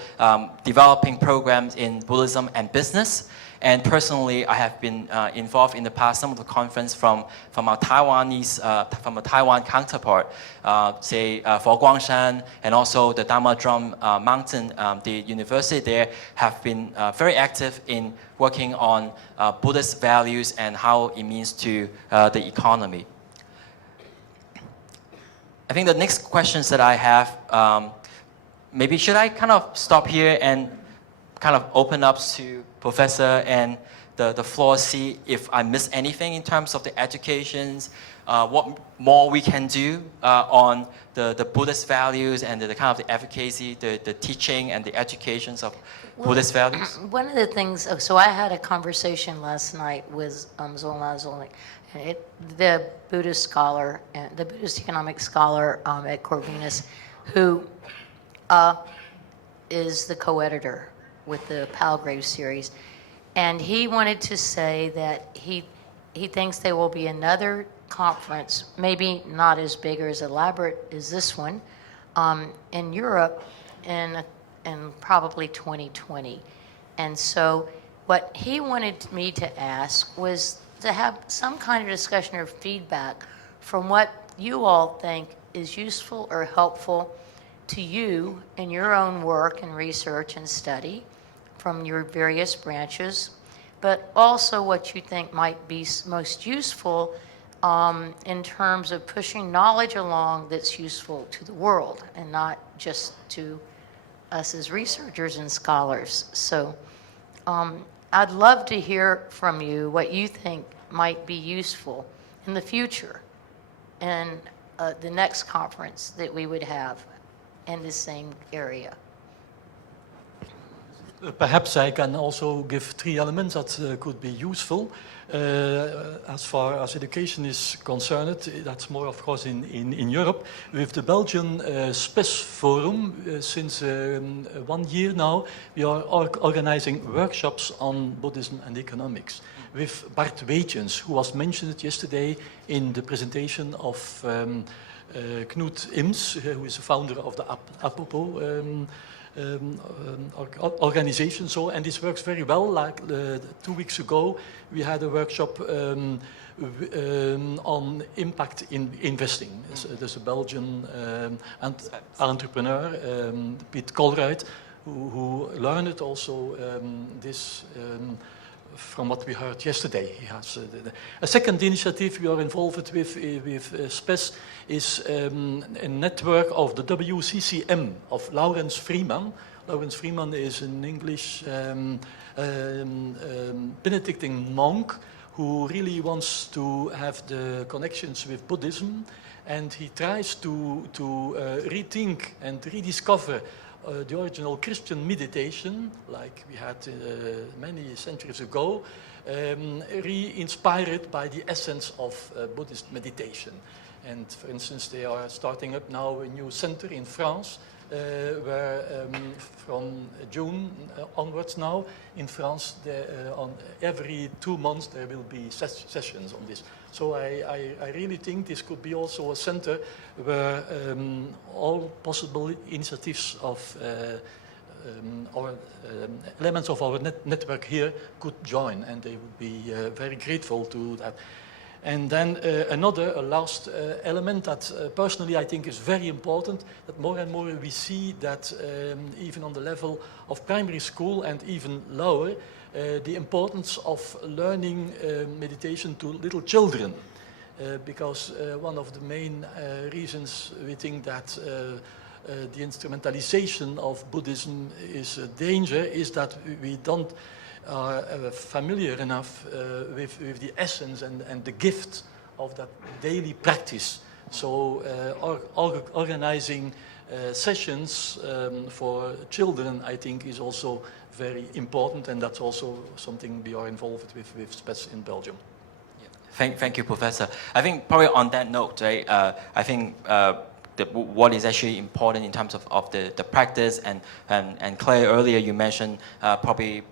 developing programs in Buddhism and business. And personally, I have been involved in the past some of the conference from our Taiwanese, from a Taiwan counterpart, say Fo Guangshan, and also the Dharma Drum Mountain. The university there have been very active in working on Buddhist values and how it means to the economy. I think the next questions that I have, maybe should I kind of stop here and kind of open up to Professor and the floor, see if I miss anything in terms of the educations, what more we can do on the Buddhist values and the kind of the advocacy, the teaching and the educations of Buddhist values? One of the things, so I had a conversation last night with Zola Zolnik, the Buddhist scholar, the Buddhist economic scholar at Corvinus, who is the co-editor with the Palgrave series. And he wanted to say that he thinks there will be another conference, maybe not as big or as elaborate as this one, in Europe in probably 2020. And so what he wanted me to ask was to have some kind of discussion or feedback from what you all think is useful or helpful to you in your own work and research and study from your various branches, but also what you think might be most useful in terms of pushing knowledge along that's useful to the world and not just to us as researchers and scholars. So I'd love to hear from you what you think might be useful in the future and the next conference that we would have in the same area. Perhaps I can also give 3 elements that could be useful. As far as education is concerned, that's more, of course, in Europe. With the Belgian SPES Forum, since 1 year now, we are organizing workshops on Buddhism and economics with Bart Weetjens, who was mentioned yesterday in the presentation of Knut Ims, who is the founder of the Apropos organization. So, and this works very well. Like 2 weeks ago, we had a workshop on impact in investing. There's a Belgian entrepreneur, Piet Kolruit, who learned also this from what we heard yesterday. He has a second initiative we are involved with SPES is a network of the WCCM of Lawrence Freeman. Lawrence Freeman is an English Benedictine monk who really wants to have the connections with Buddhism, and he tries to rethink and rediscover the original Christian meditation, like we had many centuries ago, re-inspired by the essence of Buddhist meditation. And for instance, they are starting up now a new center in France, where from June onwards now, in France, on every 2 months there will be sessions on this. So I really think this could be also a center where all possible initiatives of our elements of our network here could join, and they would be very grateful to that. And then a last element that personally I think is very important, that more and more we see that even on the level of primary school and even lower, the importance of learning meditation to little children. Because one of the main reasons we think that the instrumentalization of Buddhism is a danger is that we don't are familiar enough with the essence and the gift of that daily practice. So organizing sessions for children, I think, is also very important, and that's also something we are involved with SPES in Belgium. Thank you, Professor. I think probably on that note, right, I think what is actually important in terms of the practice, and Claire, earlier you mentioned probably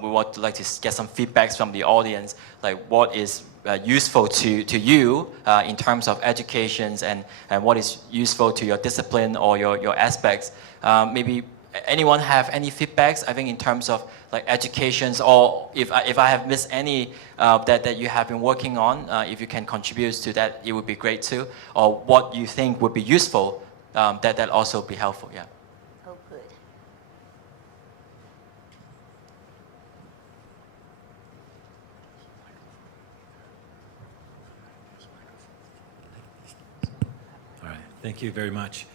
we would like to get some feedbacks from the audience, like what is useful to you in terms of educations and what is useful to your discipline or your aspects. Maybe anyone have any feedbacks, I think, in terms of like educations, or if I have missed any that you have been working on, if you can contribute to that, it would be great too, or what you think would be useful, that also be helpful, yeah. Oh, good. All right, thank you very much.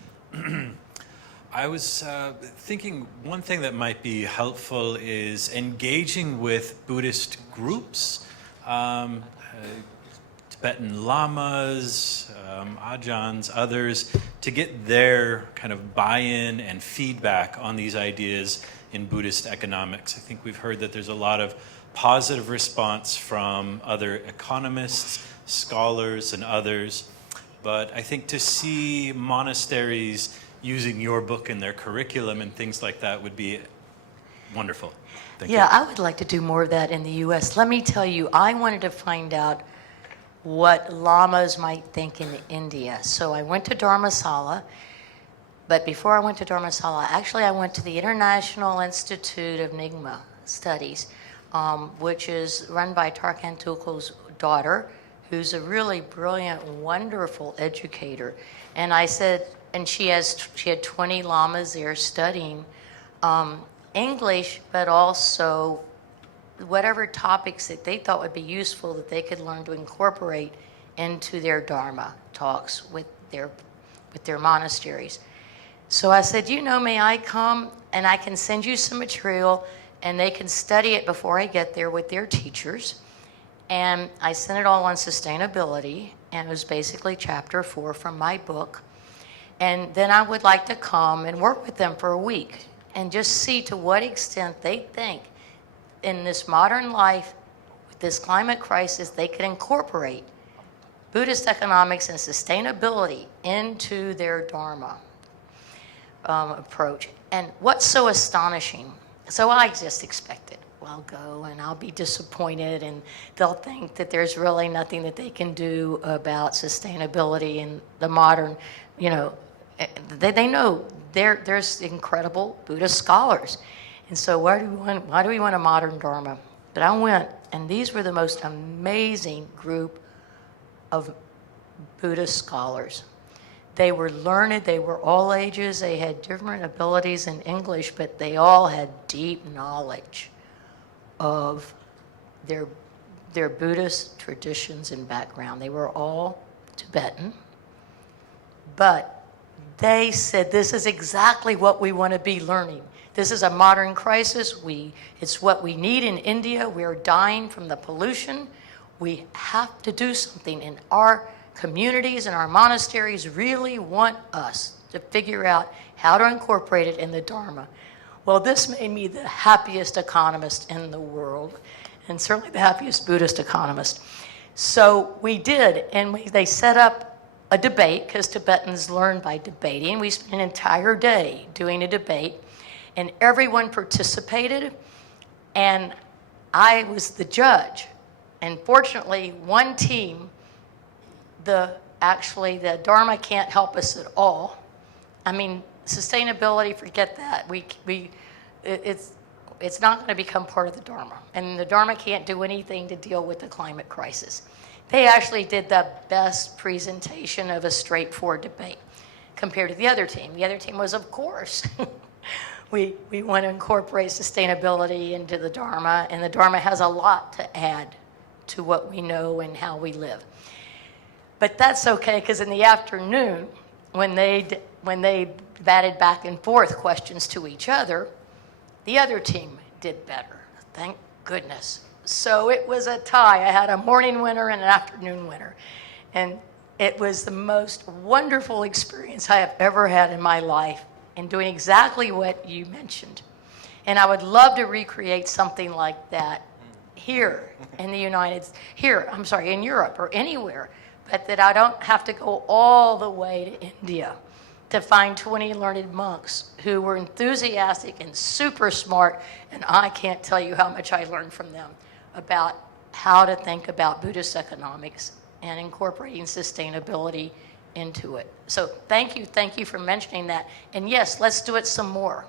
I was thinking one thing that might be helpful is engaging with Buddhist groups, Tibetan lamas, ajahns, others, to get their kind of buy-in and feedback on these ideas in Buddhist economics. I think we've heard that there's a lot of positive response from other economists, scholars, and others, but I think to see monasteries using your book in their curriculum and things like that would be wonderful. Thank you. Yeah, I would like to do more of that in the U.S. Let me tell you, I wanted to find out what lamas might think in India. So I went to Dharamsala, but before I went to Dharamsala, actually I went to the International Institute of Nyingma Studies, which is run by Tarkan Tulku's daughter, who's a really brilliant, wonderful educator. And I said, and she had 20 lamas there studying English, but also whatever topics that they thought would be useful that they could learn to incorporate into their Dharma talks with their monasteries. So I said, may I come and I can send you some material and they can study it before I get there with their teachers. And I sent it all on sustainability, and it was basically chapter 4 from my book. And then I would like to come and work with them for a week and just see to what extent they think in this modern life, with this climate crisis, they could incorporate Buddhist economics and sustainability into their Dharma approach. And what's so astonishing, so I just expected, well, I'll go and I'll be disappointed and they'll think that there's really nothing that they can do about sustainability in the modern, they know there's incredible Buddhist scholars. And so why do we want a modern Dharma? But I went, and these were the most amazing group of Buddhist scholars. They were learned, they were all ages, they had different abilities in English, but they all had deep knowledge of their Buddhist traditions and background. They were all Tibetan, but they said, this is exactly what we want to be learning. This is a modern crisis. It's what we need in India. We are dying from the pollution. We have to do something, and our communities and our monasteries really want us to figure out how to incorporate it in the Dharma. Well, this made me the happiest economist in the world, and certainly the happiest Buddhist economist. So we did, and they set up a debate, because Tibetans learn by debating. We spent an entire day doing a debate, and everyone participated, and I was the judge. And fortunately, one team, the Dharma can't help us at all. I mean, sustainability, forget that. It's not going to become part of the Dharma. And the Dharma can't do anything to deal with the climate crisis. They actually did the best presentation of a straightforward debate compared to the other team. The other team was, of course, we want to incorporate sustainability into the Dharma, and the Dharma has a lot to add to what we know and how we live. But that's okay, because in the afternoon, when they batted back and forth questions to each other, the other team did better. Thank goodness. So it was a tie. I had a morning winner and an afternoon winner. And it was the most wonderful experience I have ever had in my life in doing exactly what you mentioned. And I would love to recreate something like that here in in Europe or anywhere, but that I don't have to go all the way to India to find 20 learned monks who were enthusiastic and super smart, and I can't tell you how much I learned from them about how to think about Buddhist economics and incorporating sustainability into it. So thank you for mentioning that. And yes, let's do it some more.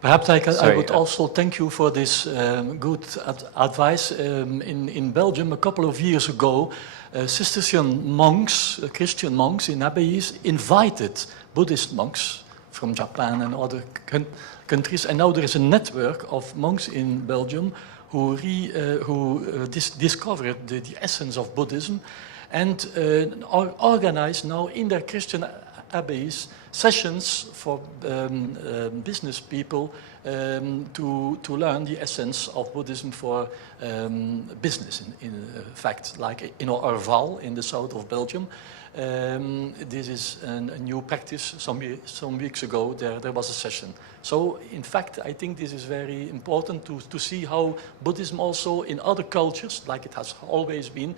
Perhaps I would also thank you for this good advice. In Belgium, a couple of years ago, Cistercian monks, Christian monks in abbeys, invited Buddhist monks from Japan and other countries. And now there is a network of monks in Belgium who discovered the essence of Buddhism and organize now in their Christian abbeys sessions for business people to learn the essence of Buddhism for business. In fact, like in Orval in the south of Belgium, this is a new practice. Some weeks ago there was a session. So in fact, I think this is very important to see how Buddhism also in other cultures, like it has always been,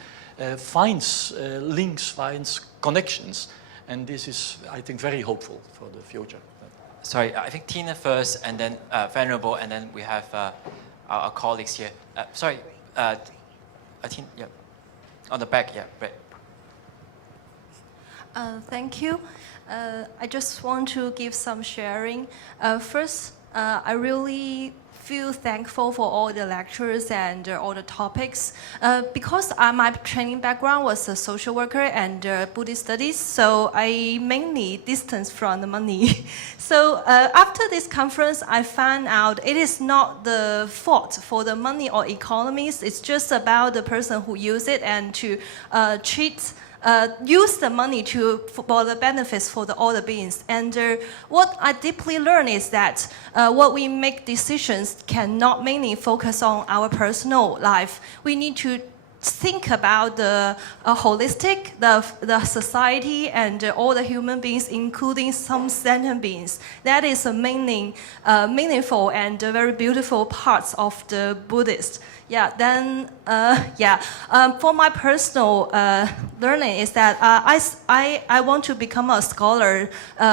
finds links, finds connections. And this is, I think, very hopeful for the future. Sorry, I think Tina first, and then Venerable, and then we have our colleagues here. Sorry, Tina, yeah. On the back, yeah, right. Thank you. I just want to give some sharing. First, I really feel thankful for all the lectures and all the topics. Because my training background was a social worker and Buddhist studies, so I mainly distanced from the money. So after this conference, I found out it is not the fault for the money or economies. It's just about the person who use it and to use the money for the benefits for all the beings. And what I deeply learned is that what we make decisions cannot mainly focus on our personal life. We need to think about the holistic, the society, and all the human beings, including some sentient beings. That is a meaningful and very beautiful parts of the Buddhist. Yeah, then, for my personal learning is that I want to become a scholar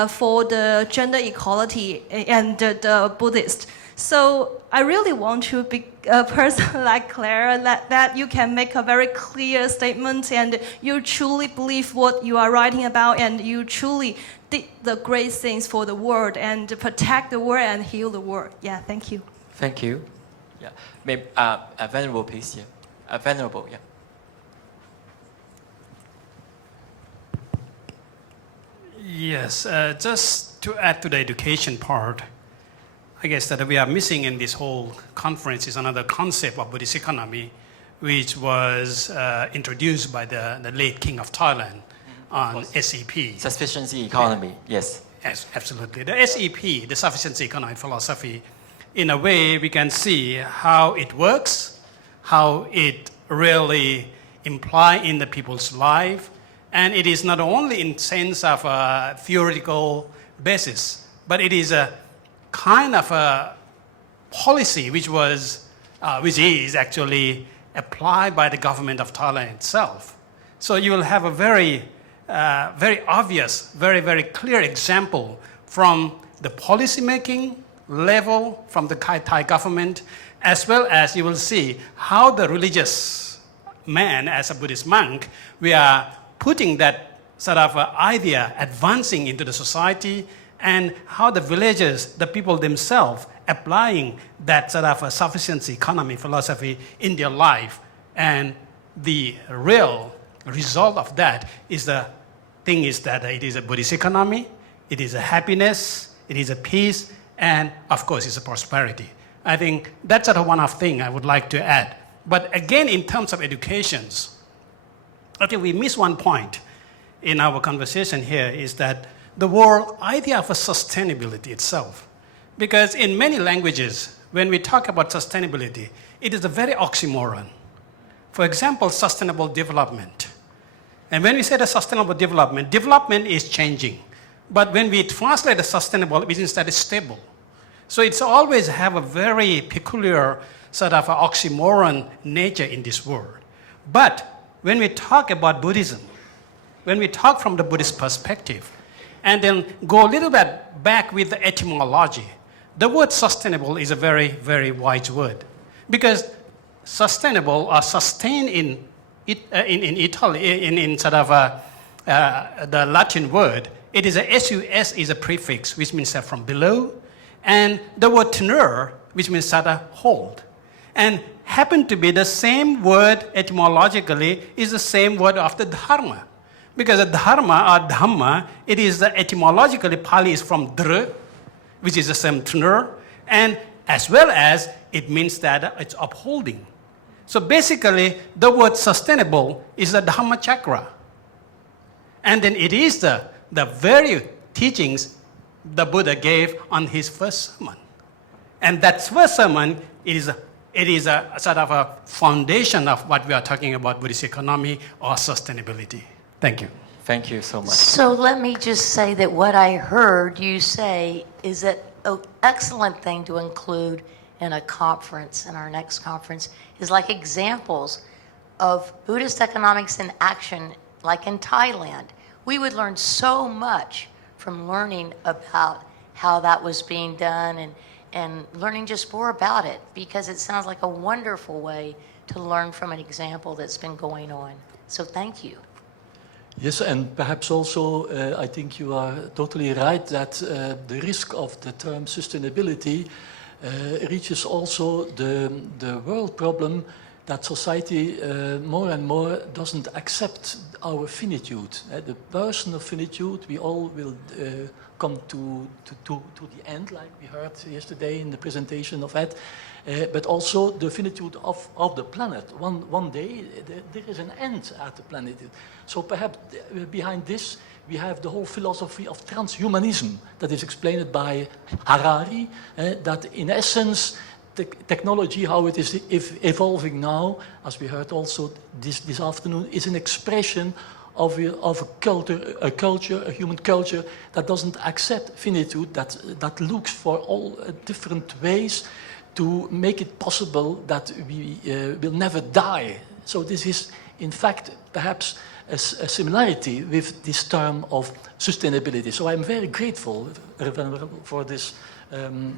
for the gender equality and the Buddhist. So I really want to be a person like Claire, that you can make a very clear statement and you truly believe what you are writing about and you truly did the great things for the world and protect the world and heal the world. Yeah, thank you. Thank you. Yeah, maybe Venerable, please. Yeah, Venerable. Yeah. Yes, just to add to the education part, I guess that we are missing in this whole conference is another concept of Buddhist economy, which was introduced by the late King of Thailand on SEP. Sufficiency economy, yes. Yes, absolutely. The SEP, the sufficiency economic philosophy, in a way we can see how it works, how it really implies in the people's life, and it is not only in sense of a theoretical basis, but it is a kind of a policy which is actually applied by the government of Thailand itself. So you will have a very obvious, very clear example from the policy making level, from the Thai government, as well as you will see how the religious man, as a Buddhist monk, we are putting that sort of idea advancing into the society, and how the villagers, the people themselves, applying that sort of a sufficiency economy philosophy in their life. And the real result of that is that it is a Buddhist economy, it is a happiness, it is a peace, and of course it's a prosperity. I think that's sort of one of things I would like to add. But again, in terms of educations, I think we miss one point in our conversation here, is that the whole idea of a sustainability itself. Because in many languages, when we talk about sustainability, it is a very oxymoron. For example, sustainable development. And when we say the sustainable development, development is changing. But when we translate the sustainable, it means that it's stable. So it's always have a very peculiar sort of oxymoron nature in this word. But when we talk about Buddhism, when we talk from the Buddhist perspective, and then go a little bit back with the etymology, the word sustainable is a very wise word. Because sustainable or sustain in Italy, in sort of the Latin word, it is a sus is a prefix, which means from below, and the word tenere, which means sort of hold, and happen to be the same word etymologically is the same word of the dharma, because the dharma or dhamma, it is etymologically Pali is from dr, which is the same tenere, and as well as it means that it's upholding. So basically, the word sustainable is the Dhamma chakra. And then it is the very teachings the Buddha gave on his first sermon. And that first sermon, it is a sort of a foundation of what we are talking about, Buddhist economy or sustainability. Thank you. Thank you so much. So let me just say that what I heard you say is that an excellent thing to include in a conference, in our next conference, is like examples of Buddhist economics in action, like in Thailand. We would learn so much from learning about how that was being done and learning just more about it, because it sounds like a wonderful way to learn from an example that's been going on. So thank you. Yes, and perhaps also I think you are totally right that the risk of the term sustainability reaches also the world problem that society more and more doesn't accept our finitude. The person of finitude, we all will come to the end, like we heard yesterday in the presentation of Ed, but also the finitude of the planet. One day there is an end at the planet. So perhaps behind this we have the whole philosophy of transhumanism that is explained by Harari, that in essence the technology, how it is evolving now, as we heard also this afternoon, is an expression of a culture, a human culture that doesn't accept finitude, that looks for all different ways to make it possible that we will never die. So this is, in fact, perhaps a similarity with this term of sustainability. So I'm very grateful, for this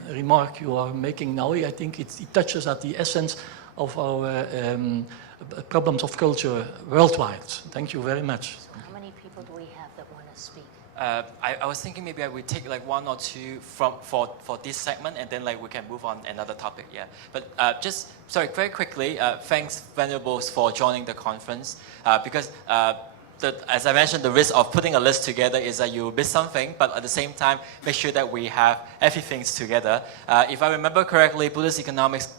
remark you are making now. I think it touches at the essence of our problems of culture worldwide. Thank you very much. How many people do we have that want to speak? I was thinking maybe I would take like one or two for this segment, and then like we can move on another topic. Yeah, but just sorry, very quickly. Thanks, Venerables, for joining the conference because as I mentioned, the risk of putting a list together is that you miss something, but at the same time, make sure that we have everything together. If I remember correctly, Buddhist economics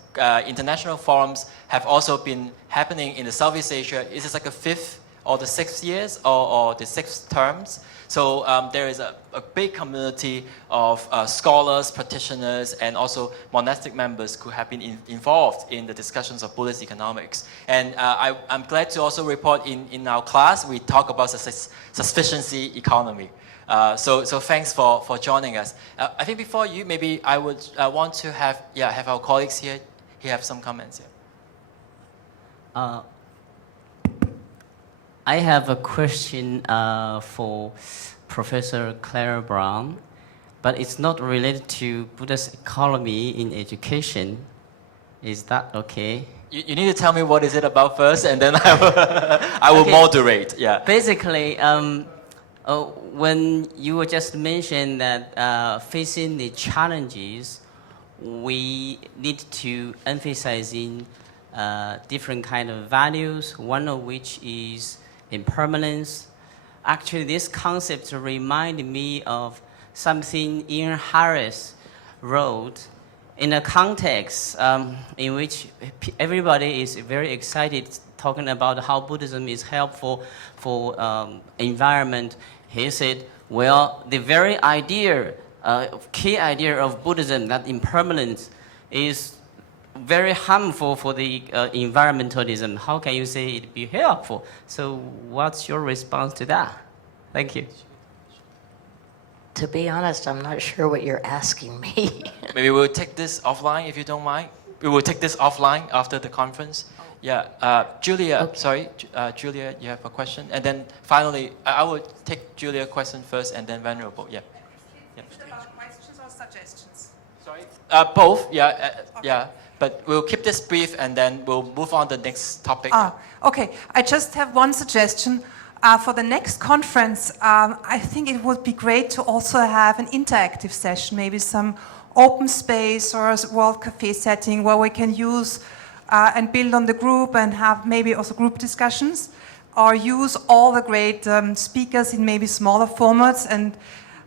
international forums have also been happening in the Southeast Asia. Is this like the 5th or the 6th years or the 6th terms? So there is a big community of scholars, practitioners, and also monastic members who have been involved in the discussions of Buddhist economics. And I'm glad to also report in our class, we talk about sufficiency economy. So thanks for joining us. I think before you, maybe I would want to have our colleagues here have some comments here. I have a question for Professor Clair Brown, but it's not related to Buddhist economy in education. Is that okay? You need to tell me what is it about first, and then I will moderate. Yeah. Basically, when you were just mentioned that facing the challenges, we need to emphasize in different kind of values, one of which is impermanence. Actually, this concept reminded me of something Ian Harris wrote in a context in which everybody is very excited talking about how Buddhism is helpful for environment. He said, well, the very idea, key idea of Buddhism, that impermanence is very harmful for the environmentalism. How can you say it be helpful? So what's your response to that? Thank you. To be honest, I'm not sure what you're asking me. Maybe we'll take this offline if you don't mind. We will take this offline after the conference. Yeah, Julia, Okay. sorry, Julia, you have a question? And then finally, I will take Julia's question first and then Venerable, yeah. Is it about questions or suggestions? Sorry? Both, yeah. But we'll keep this brief and then we'll move on to the next topic. Okay. I just have one suggestion. For the next conference, I think it would be great to also have an interactive session, maybe some open space or a World Cafe setting where we can use and build on the group and have maybe also group discussions, or use all the great speakers in maybe smaller formats. And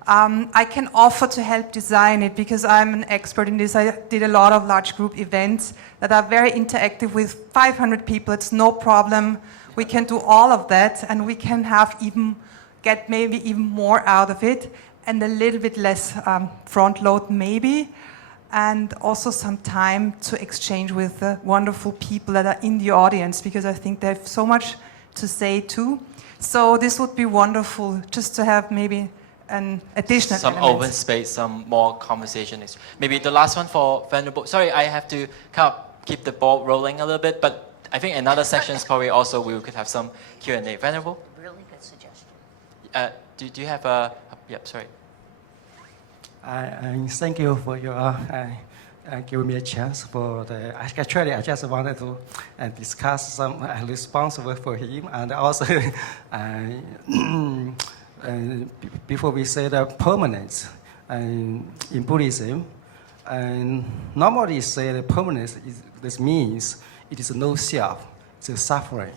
I can offer to help design it because I'm an expert in this. I did a lot of large group events that are very interactive with 500 people. It's no problem. We can do all of that, and we can get maybe even more out of it, and a little bit less front load maybe, and also some time to exchange with the wonderful people that are in the audience, because I think they have so much to say too. So this would be wonderful, just to have maybe an additional some element. open space, some more conversation. Maybe the last one for Venerable. Sorry, I have to kind of keep the ball rolling a little bit, but I think another section is probably also we could have some Q&A. Venerable? Really good suggestion. Do you have a yep, sorry. I thank you for your giving me a chance for the. Actually, I just wanted to discuss some responsible for him, and also before we say the permanence in Buddhism, normally say the permanence this means it is no self, it's a suffering.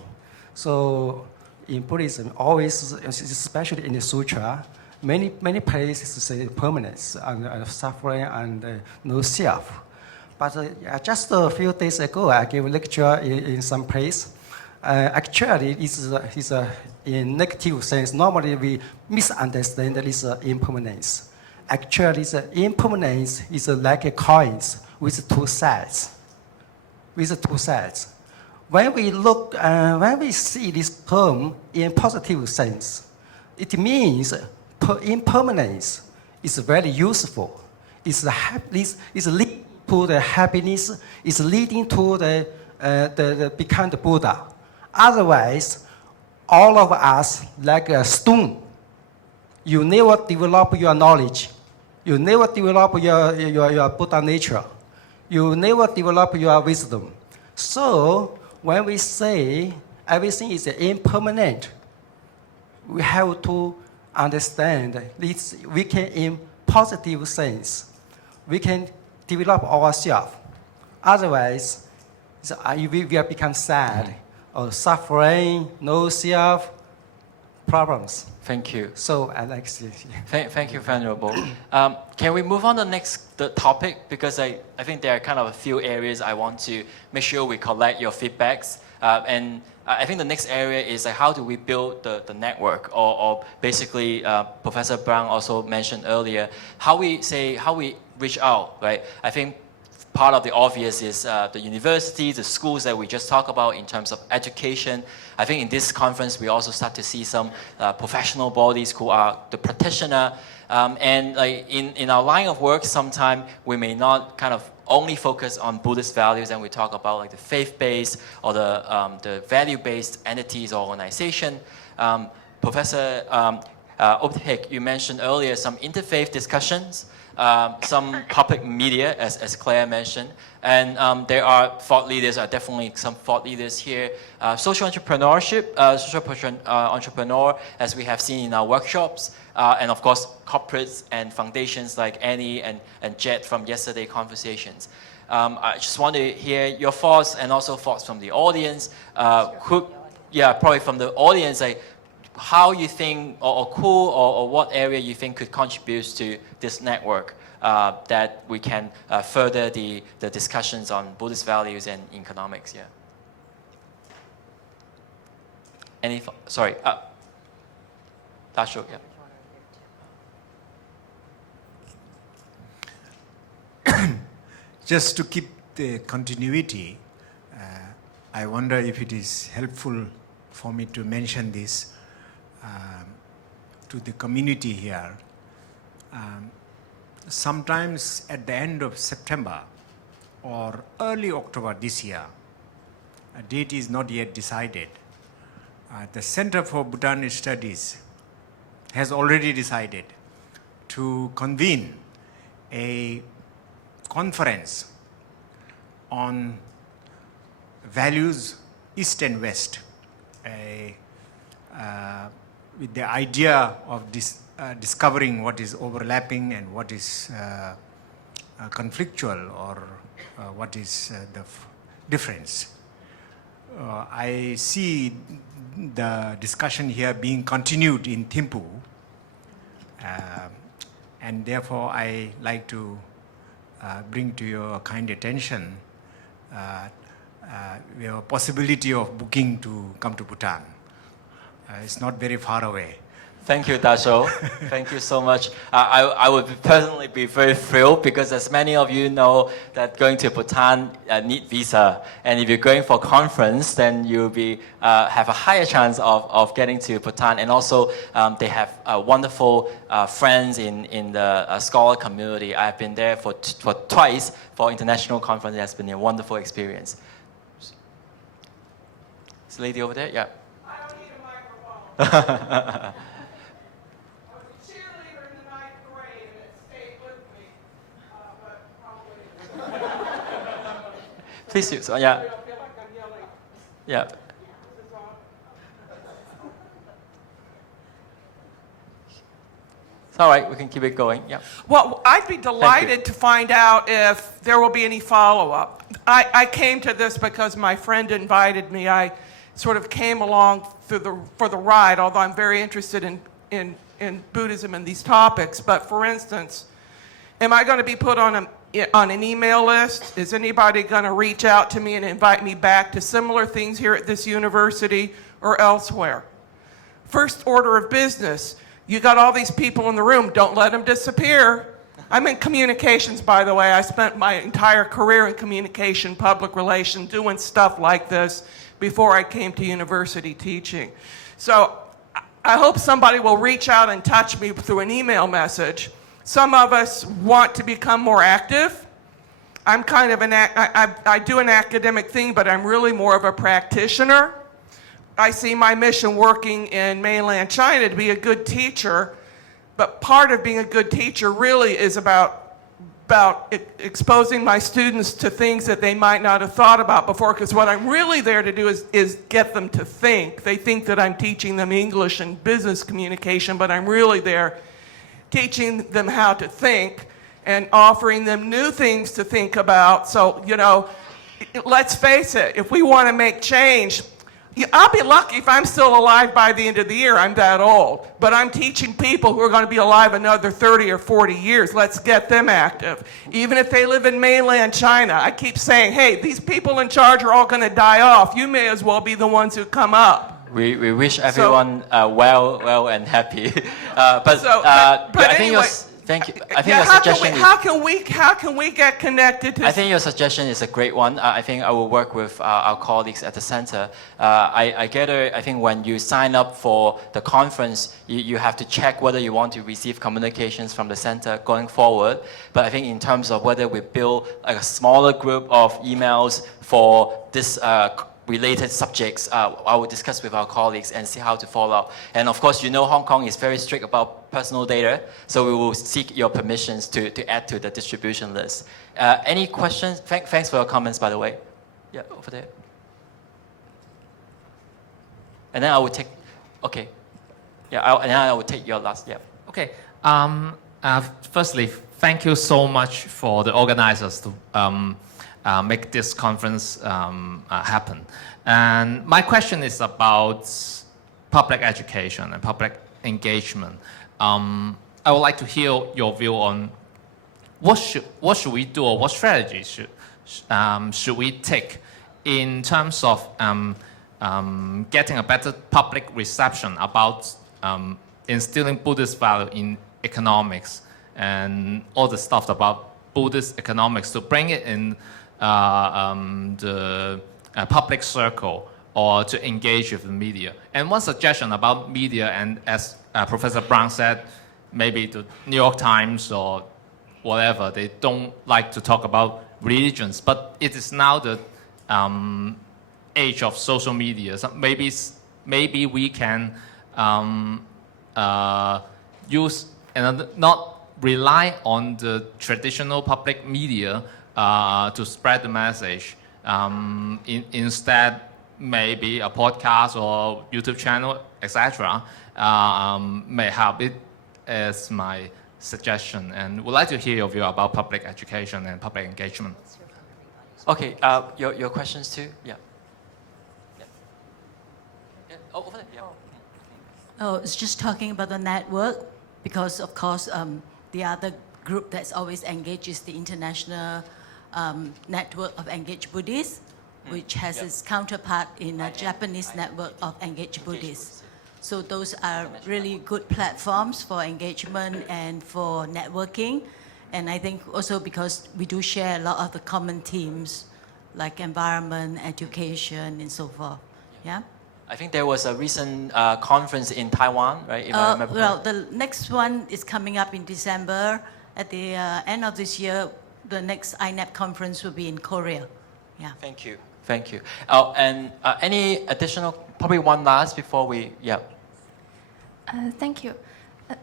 So in Buddhism, always, especially in the sutra, many places say permanence and suffering and no self. But just a few days ago, I gave a lecture in some place. Actually, it's in negative sense. Normally, we misunderstand that it's impermanence. Actually, the impermanence is like a coin with two sides. When we look, when we see this term in positive sense, it means impermanence is very useful. It's leading to the happiness. It's leading to the become the Buddha. Otherwise, all of us like a stone. You never develop your knowledge. You never develop your Buddha nature. You never develop your wisdom. So when we say everything is impermanent, we have to understand this. We can, in positive sense, we can develop ourselves. Otherwise, we will become sad or suffering, no self. problems. Thank you. So I like to Thank you, Venerable. Can we move on to the topic? Because I think there are kind of a few areas I want to make sure we collect your feedbacks. And I think the next area is like how do we build the network? Or basically, Professor Brown also mentioned earlier, how we reach out, right? I think part of the obvious is the universities, the schools that we just talked about in terms of education. I think in this conference, we also start to see some professional bodies who are the practitioner. And like in our line of work, sometimes we may not kind of only focus on Buddhist values, and we talk about like the faith-based or the value-based entities or organization. Professor Opdebeeck, you mentioned earlier some interfaith discussions. Some public media, as Claire mentioned, and there are thought leaders, definitely some thought leaders here. Social entrepreneurship, entrepreneur, as we have seen in our workshops, and of course, corporates and foundations like Annie and Jet from yesterday conversations. I just want to hear your thoughts and also thoughts from the audience. Probably from the audience, like, how you think, or what area you think could contribute to this network that we can further the discussions on Buddhist values and economics. Yeah. Sorry. Dasho, yeah. Just to keep the continuity, I wonder if it is helpful for me to mention this to the community here. Sometimes at the end of September or early October this year, a date is not yet decided. The Center for Bhutanese Studies has already decided to convene a conference on values East and West, with the idea of discovering what is overlapping and what is conflictual, or what is the difference. I see the discussion here being continued in Thimphu, and therefore I like to bring to your kind attention your possibility of booking to come to Bhutan. It's not very far away. Thank you, Dasho. Thank you so much. I would personally be very thrilled because as many of you know that going to Bhutan need visa. And if you're going for conference, then you'll be have a higher chance of getting to Bhutan. And also they have wonderful friends in the scholar community. I've been there for twice for international conference. It has been a wonderful experience. This lady over there, yeah. I don't need a microphone. I was a cheerleader in the 9th grade and it stayed with me, but probably. Please use, yeah. I feel like I'm yelling. Yeah. Is this on? It's all right, we can keep it going, yeah. Well, I'd be delighted to find out if there will be any follow-up. I came to this because my friend invited me. I sort of came along for the ride, although I'm very interested in Buddhism and these topics. But for instance, am I going to be put on an email list? Is anybody going to reach out to me and invite me back to similar things here at this university or elsewhere? First order of business, you got all these people in the room, don't let them disappear. I'm in communications, by the way. I spent my entire career in communication, public relations, doing stuff like this before I came to university teaching. So I hope somebody will reach out and touch me through an email message. Some of us want to become more active. I'm kind of I do an academic thing, but I'm really more of a practitioner. I see my mission working in mainland China to be a good teacher, but part of being a good teacher really is about exposing my students to things that they might not have thought about before, because what I'm really there to do is get them to think. They think that I'm teaching them English and business communication, but I'm really there teaching them how to think and offering them new things to think about. So, let's face it, if we want to make change, I'll be lucky if I'm still alive by the end of the year. I'm that old. But I'm teaching people who are going to be alive another 30 or 40 years. Let's get them active. Even if they live in mainland China, I keep saying, hey, these people in charge are all going to die off. You may as well be the ones who come up. We wish everyone well and happy. I think anyway, thank you. I think your suggestion how can we get connected to? I think your suggestion is a great one. I think I will work with our colleagues at the center. I think when you sign up for the conference, you have to check whether you want to receive communications from the center going forward. But I think in terms of whether we build like a smaller group of emails for this related subjects, I will discuss with our colleagues and see how to follow up. And of course, Hong Kong is very strict about personal data, so we will seek your permissions to add to the distribution list. Any questions? Thanks for your comments, by the way. Yeah, over there. And then I will take, okay. Yeah, and then I will take your last, yeah. Okay. Firstly, thank you so much for the organizers to make this conference happen. And my question is about public education and public engagement. I would like to hear your view on what should we do, or what strategy should we take in terms of getting a better public reception about instilling Buddhist value in economics and all the stuff about Buddhist economics, to bring it in the public circle or to engage with the media. And one suggestion about media, and as Professor Brown said, maybe the New York Times or whatever, they don't like to talk about religions, but it is now the age of social media. So maybe we can use and not rely on the traditional public media to spread the message. Instead, maybe a podcast or YouTube channel, etc., may help. It as my suggestion, and would like to hear your view about public education and public engagement. Okay, your questions too? Yeah. Oh, over there, yeah. Oh, it's just talking about the network, because of course the other group that's always engaged is the International Network of Engaged Buddhists, which has its counterpart in a Japanese network of engaged Buddhists. So those are really good platforms for engagement and for networking. And I think also because we do share a lot of the common themes like environment, education, and so forth. Yeah? I think there was a recent conference in Taiwan, right? If I remember well, the next one is coming up in December. At the end of this year, the next INEP conference will be in Korea. Yeah. Thank you. Thank you. Oh, and any additional, probably one last before we, yeah. Thank you.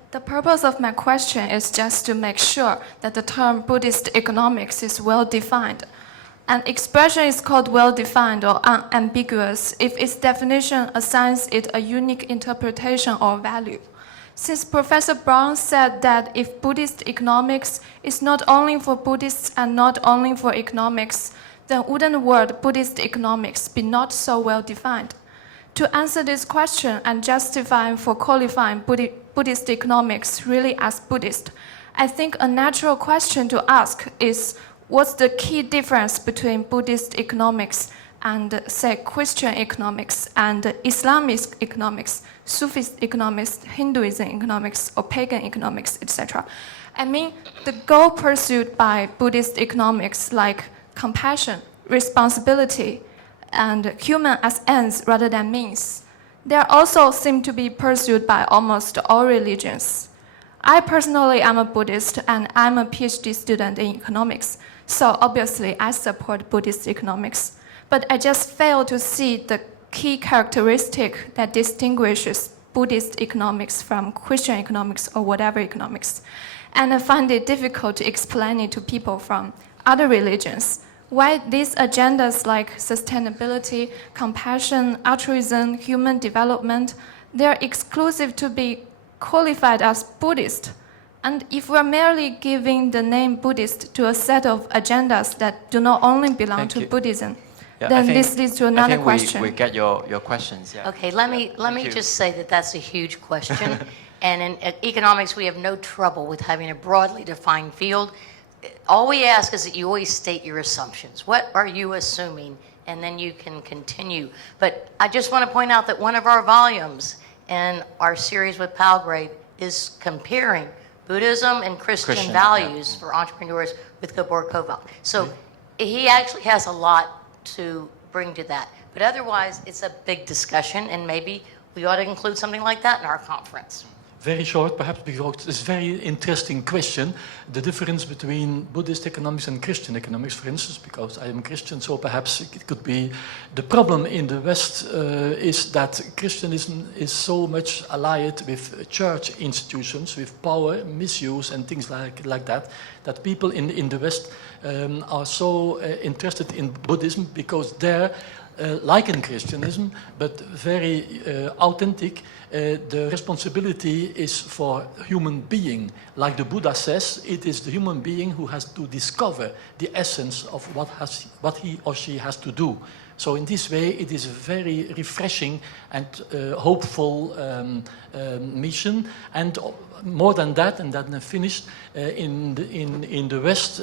The purpose of my question is just to make sure that the term Buddhist economics is well defined. An expression is called well-defined or unambiguous if its definition assigns it a unique interpretation or value. Since Professor Brown said that if Buddhist economics is not only for Buddhists and not only for economics, then wouldn't the word Buddhist economics be not so well defined? To answer this question and justify for qualifying Buddhist economics really as Buddhist, I think a natural question to ask is, what's the key difference between Buddhist economics and, say, Christian economics and Islamic economics, Sufist economics, Hinduism economics, or pagan economics, etc.? I mean, the goal pursued by Buddhist economics, like compassion, responsibility, and human as ends rather than means, they also seem to be pursued by almost all religions. I personally am a Buddhist and I'm a PhD student in economics, so obviously I support Buddhist economics. But I just fail to see the key characteristic that distinguishes Buddhist economics from Christian economics or whatever economics. And I find it difficult to explain it to people from other religions. Why these agendas like sustainability, compassion, altruism, human development, they're exclusive to be qualified as Buddhist. And if we're merely giving the name Buddhist to a set of agendas that do not only belong to Buddhism, Yeah, Then this leads to another I think question. We get your questions. Yeah. Okay, let me just say that that's a huge question. And in economics, we have no trouble with having a broadly defined field. All we ask is that you always state your assumptions. What are you assuming? And then you can continue. But I just want to point out that one of our volumes in our series with Palgrave is comparing Buddhism and Christian values for entrepreneurs with Gabor Koval. So he actually has a lot to bring to that. But otherwise, it's a big discussion, and maybe we ought to include something like that in our conference. Very short, perhaps, because it's a very interesting question. The difference between Buddhist economics and Christian economics, for instance, because I am Christian, so perhaps it could be the problem in the West is that Christianism is so much allied with church institutions, with power, misuse, and things like that, that people in the West are so interested in Buddhism because they're like in Christianism, but very authentic. The responsibility is for human being. Like the Buddha says, it is the human being who has to discover the essence of what he or she has to do. So in this way, it is a very refreshing and hopeful mission. And more than that, and then finished, in the West,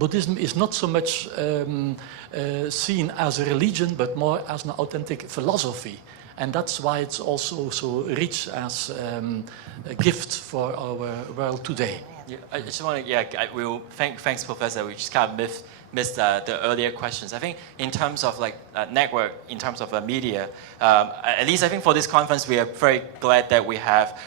Buddhism is not so much seen as a religion, but more as an authentic philosophy. And that's why it's also so rich as a gift for our world today. Yeah, I just want to, thanks, Professor. We just kind of missed the earlier questions. I think in terms of network, in terms of media, at least I think for this conference, we are very glad that we have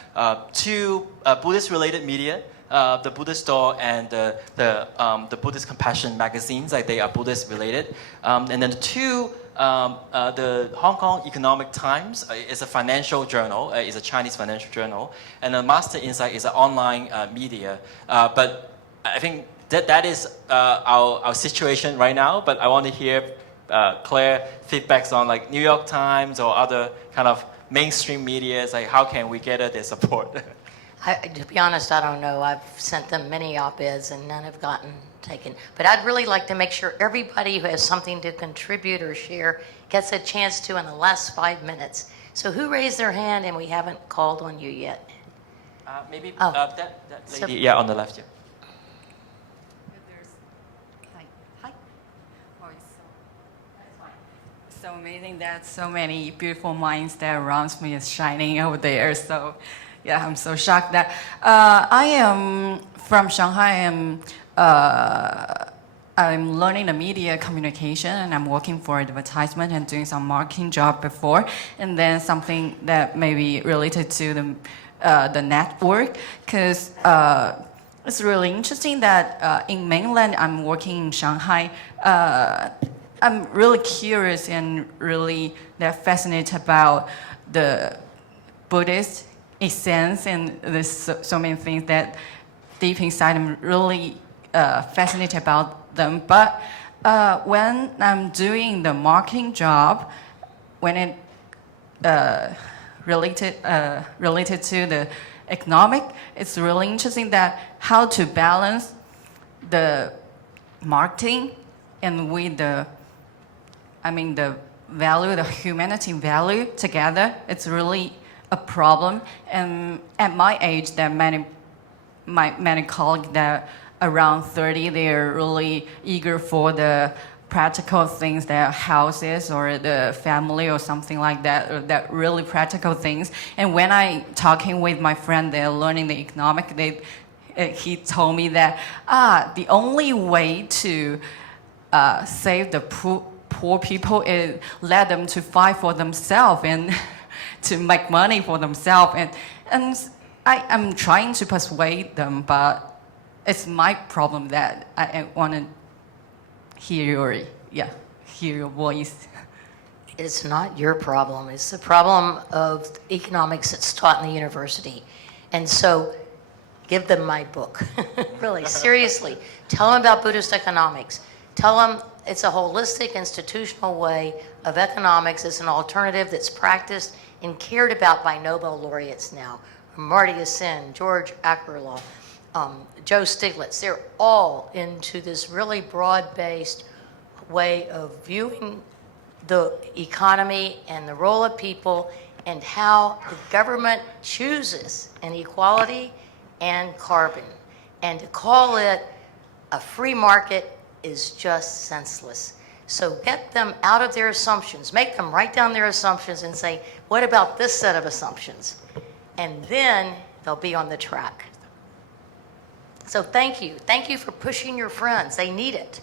two Buddhist-related media. The Buddhist Store and the Buddhist Compassion magazines, they are Buddhist related. And then two, the Hong Kong Economic Times is a financial journal, is a Chinese financial journal, and the Master Insight is an online media. But I think that is our situation right now. But I want to hear Claire feedbacks on New York Times or other kind of mainstream medias. How can we get their support? To be honest, I don't know. I've sent them many op-eds and none have gotten taken. But I'd really like to make sure everybody who has something to contribute or share gets a chance to in the last 5 minutes. So who raised their hand and we haven't called on you yet? Maybe that lady, on the left, yeah. Hi. Oh, it's so amazing that so many beautiful minds that around me is shining over there. So. Yeah, I'm so shocked that I am from Shanghai. I'm learning the media communication, and I'm working for advertisement and doing some marketing job before, and then something that may be related to the network, because it's really interesting that in mainland I'm working in Shanghai. I'm really curious and really fascinated about the Buddhist essence, and there's so many things that deep inside I'm really fascinated about them. But when I'm doing the marketing job, when it related to the economic, it's really interesting that how to balance the marketing and with the value, the humanity value together. It's really a problem, and at my age, that many colleagues that around 30, they're really eager for the practical things, their houses or the family or something like that, or that really practical things. And when I talking with my friend, they're learning the economic, he told me that the only way to save the poor people is let them to fight for themselves and to make money for themselves, and I'm trying to persuade them, but it's my problem that I want to hear your voice. It's not your problem. It's the problem of economics that's taught in the university. And so give them my book. Really, seriously. Tell them about Buddhist economics. Tell them it's a holistic institutional way of economics. It's an alternative that's practiced and cared about by Nobel laureates now. Amartya Sen, George Akerlof, Joe Stiglitz, they're all into this really broad-based way of viewing the economy and the role of people and how the government chooses inequality and carbon. And to call it a free market is just senseless. So get them out of their assumptions, make them write down their assumptions and say, what about this set of assumptions? And then they'll be on the track. So thank you. Thank you for pushing your friends. They need it.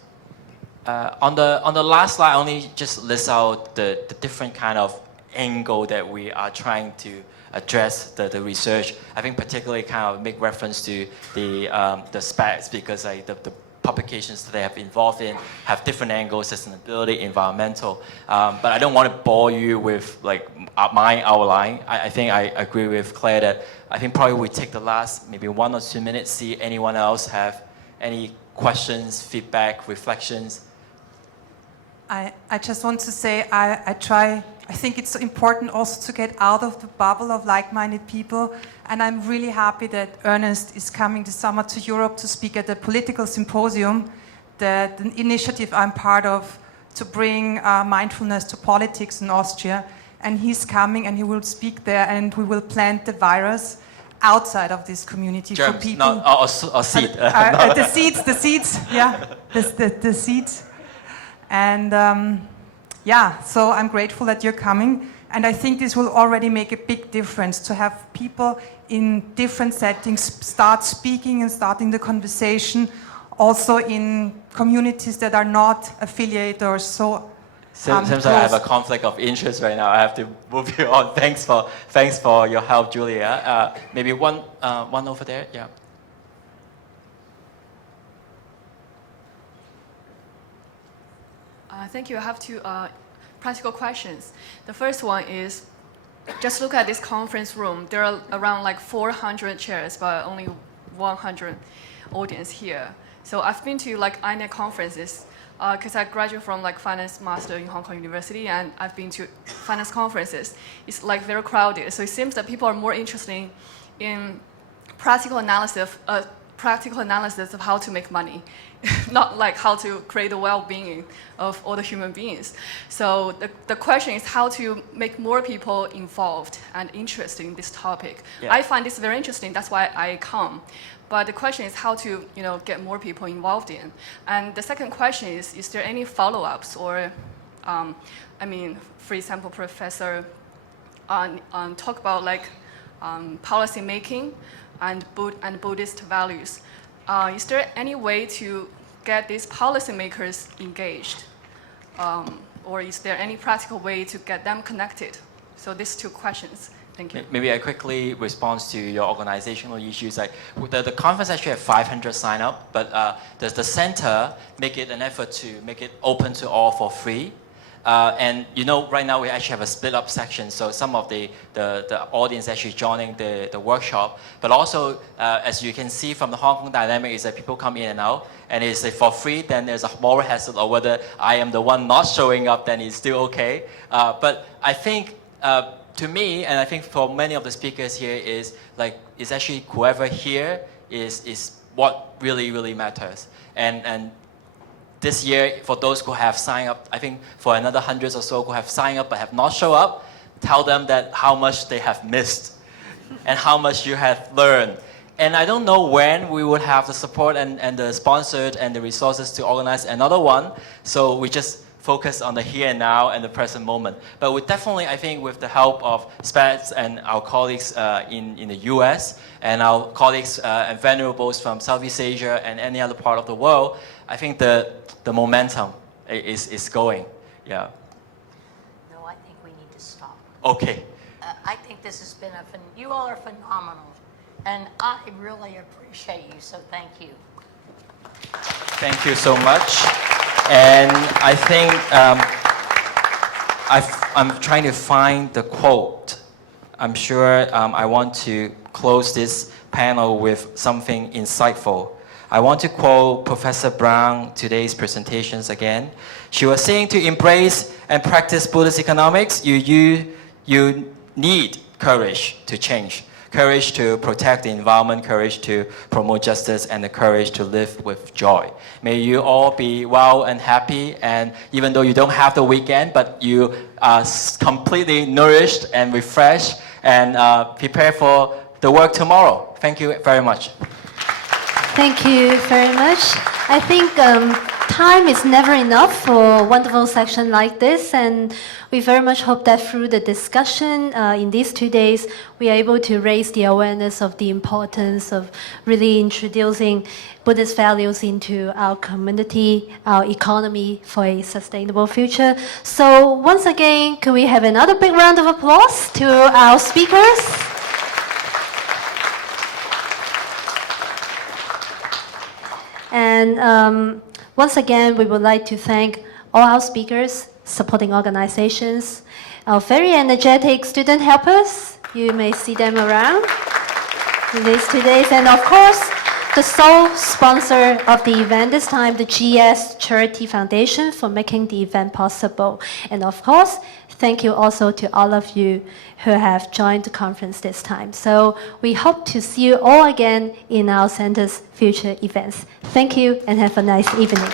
On the last slide, I only just list out the different kind of angle that we are trying to address the research. I think particularly kind of make reference to the SPACs because the publications that they have involved in have different angles, sustainability, environmental. But I don't want to bore you with like my outline. I think I agree with Claire that I think probably we take the last maybe 1 or 2 minutes, see anyone else have any questions, feedback, reflections. I just want to say I think it's important also to get out of the bubble of like-minded people, and I'm really happy that Ernest is coming this summer to Europe to speak at the political symposium, the initiative I'm part of to bring mindfulness to politics in Austria, and he's coming and he will speak there and we will plant the virus outside of this community Germs, for people. not, or seed. The seeds, yeah, the seeds. And yeah, so I'm grateful that you're coming. And I think this will already make a big difference to have people in different settings start speaking and starting the conversation, also in communities that are not affiliated or so. Seems like I have a conflict of interest right now. I have to move you on. Thanks for your help, Julia. Maybe one over there. Yeah. Thank you. I have two practical questions. The first one is, just look at this conference room. There are around like 400 chairs, but only 100 audience here. So I've been to like INET conferences because I graduated from like finance master in Hong Kong University, and I've been to finance conferences. It's like very crowded. So it seems that people are more interested in practical analysis of how to make money, not like how to create the well-being of all the human beings. So the question is how to make more people involved and interested in this topic. Yeah. I find this very interesting, that's why I come. But the question is how to get more people involved in. And the second question is there any follow-ups or, for example, Professor talk about like policy making and Buddhist values. Is there any way to get these policymakers engaged? Or is there any practical way to get them connected? So these two questions. Thank you. Maybe I quickly respond to your organizational issues. Like the conference actually had 500 sign up, but does the center make it an effort to make it open to all for free? And right now we actually have a split up section, so some of the audience actually joining the workshop, but also as you can see from the Hong Kong dynamic is that people come in and out, and it's for free, then there's a moral hassle, or whether I am the one not showing up, then it's still okay. But I think to me, and I think for many of the speakers here, is actually whoever here is what really matters. And this year, for those who have signed up, I think for another hundreds or so who have signed up but have not shown up, tell them that how much they have missed and how much you have learned. And I don't know when we would have the support and the sponsored and the resources to organize another one, so we just focus on the here and now and the present moment. But we definitely, I think, with the help of SPACs and our colleagues in the US and our colleagues and venerables from Southeast Asia and any other part of the world, I think the momentum is going. Yeah. No, I think we need to stop. Okay. I think this has been you all are phenomenal, and I really appreciate you, so thank you. Thank you so much. And I think I'm trying to find the quote. I'm sure I want to close this panel with something insightful. I want to quote Professor Brown today's presentations again. She was saying to embrace and practice Buddhist economics, you need courage to change. courage to protect the environment, courage to promote justice, and the courage to live with joy. May you all be well and happy, and even though you don't have the weekend, but you are completely nourished and refreshed and prepare for the work tomorrow. Thank you very much. Thank you very much. I think time is never enough for a wonderful section like this, and we very much hope that through the discussion in these 2 days, we are able to raise the awareness of the importance of really introducing Buddhist values into our community, our economy for a sustainable future. So once again, could we have another big round of applause to our speakers? And once again, we would like to thank all our speakers, supporting organizations, our very energetic student helpers. You may see them around in these 2 days. And of course, the sole sponsor of the event this time, the GS Charity Foundation, for making the event possible. And of course, thank you also to all of you who have joined the conference this time. So we hope to see you all again in our center's future events. Thank you and have a nice evening.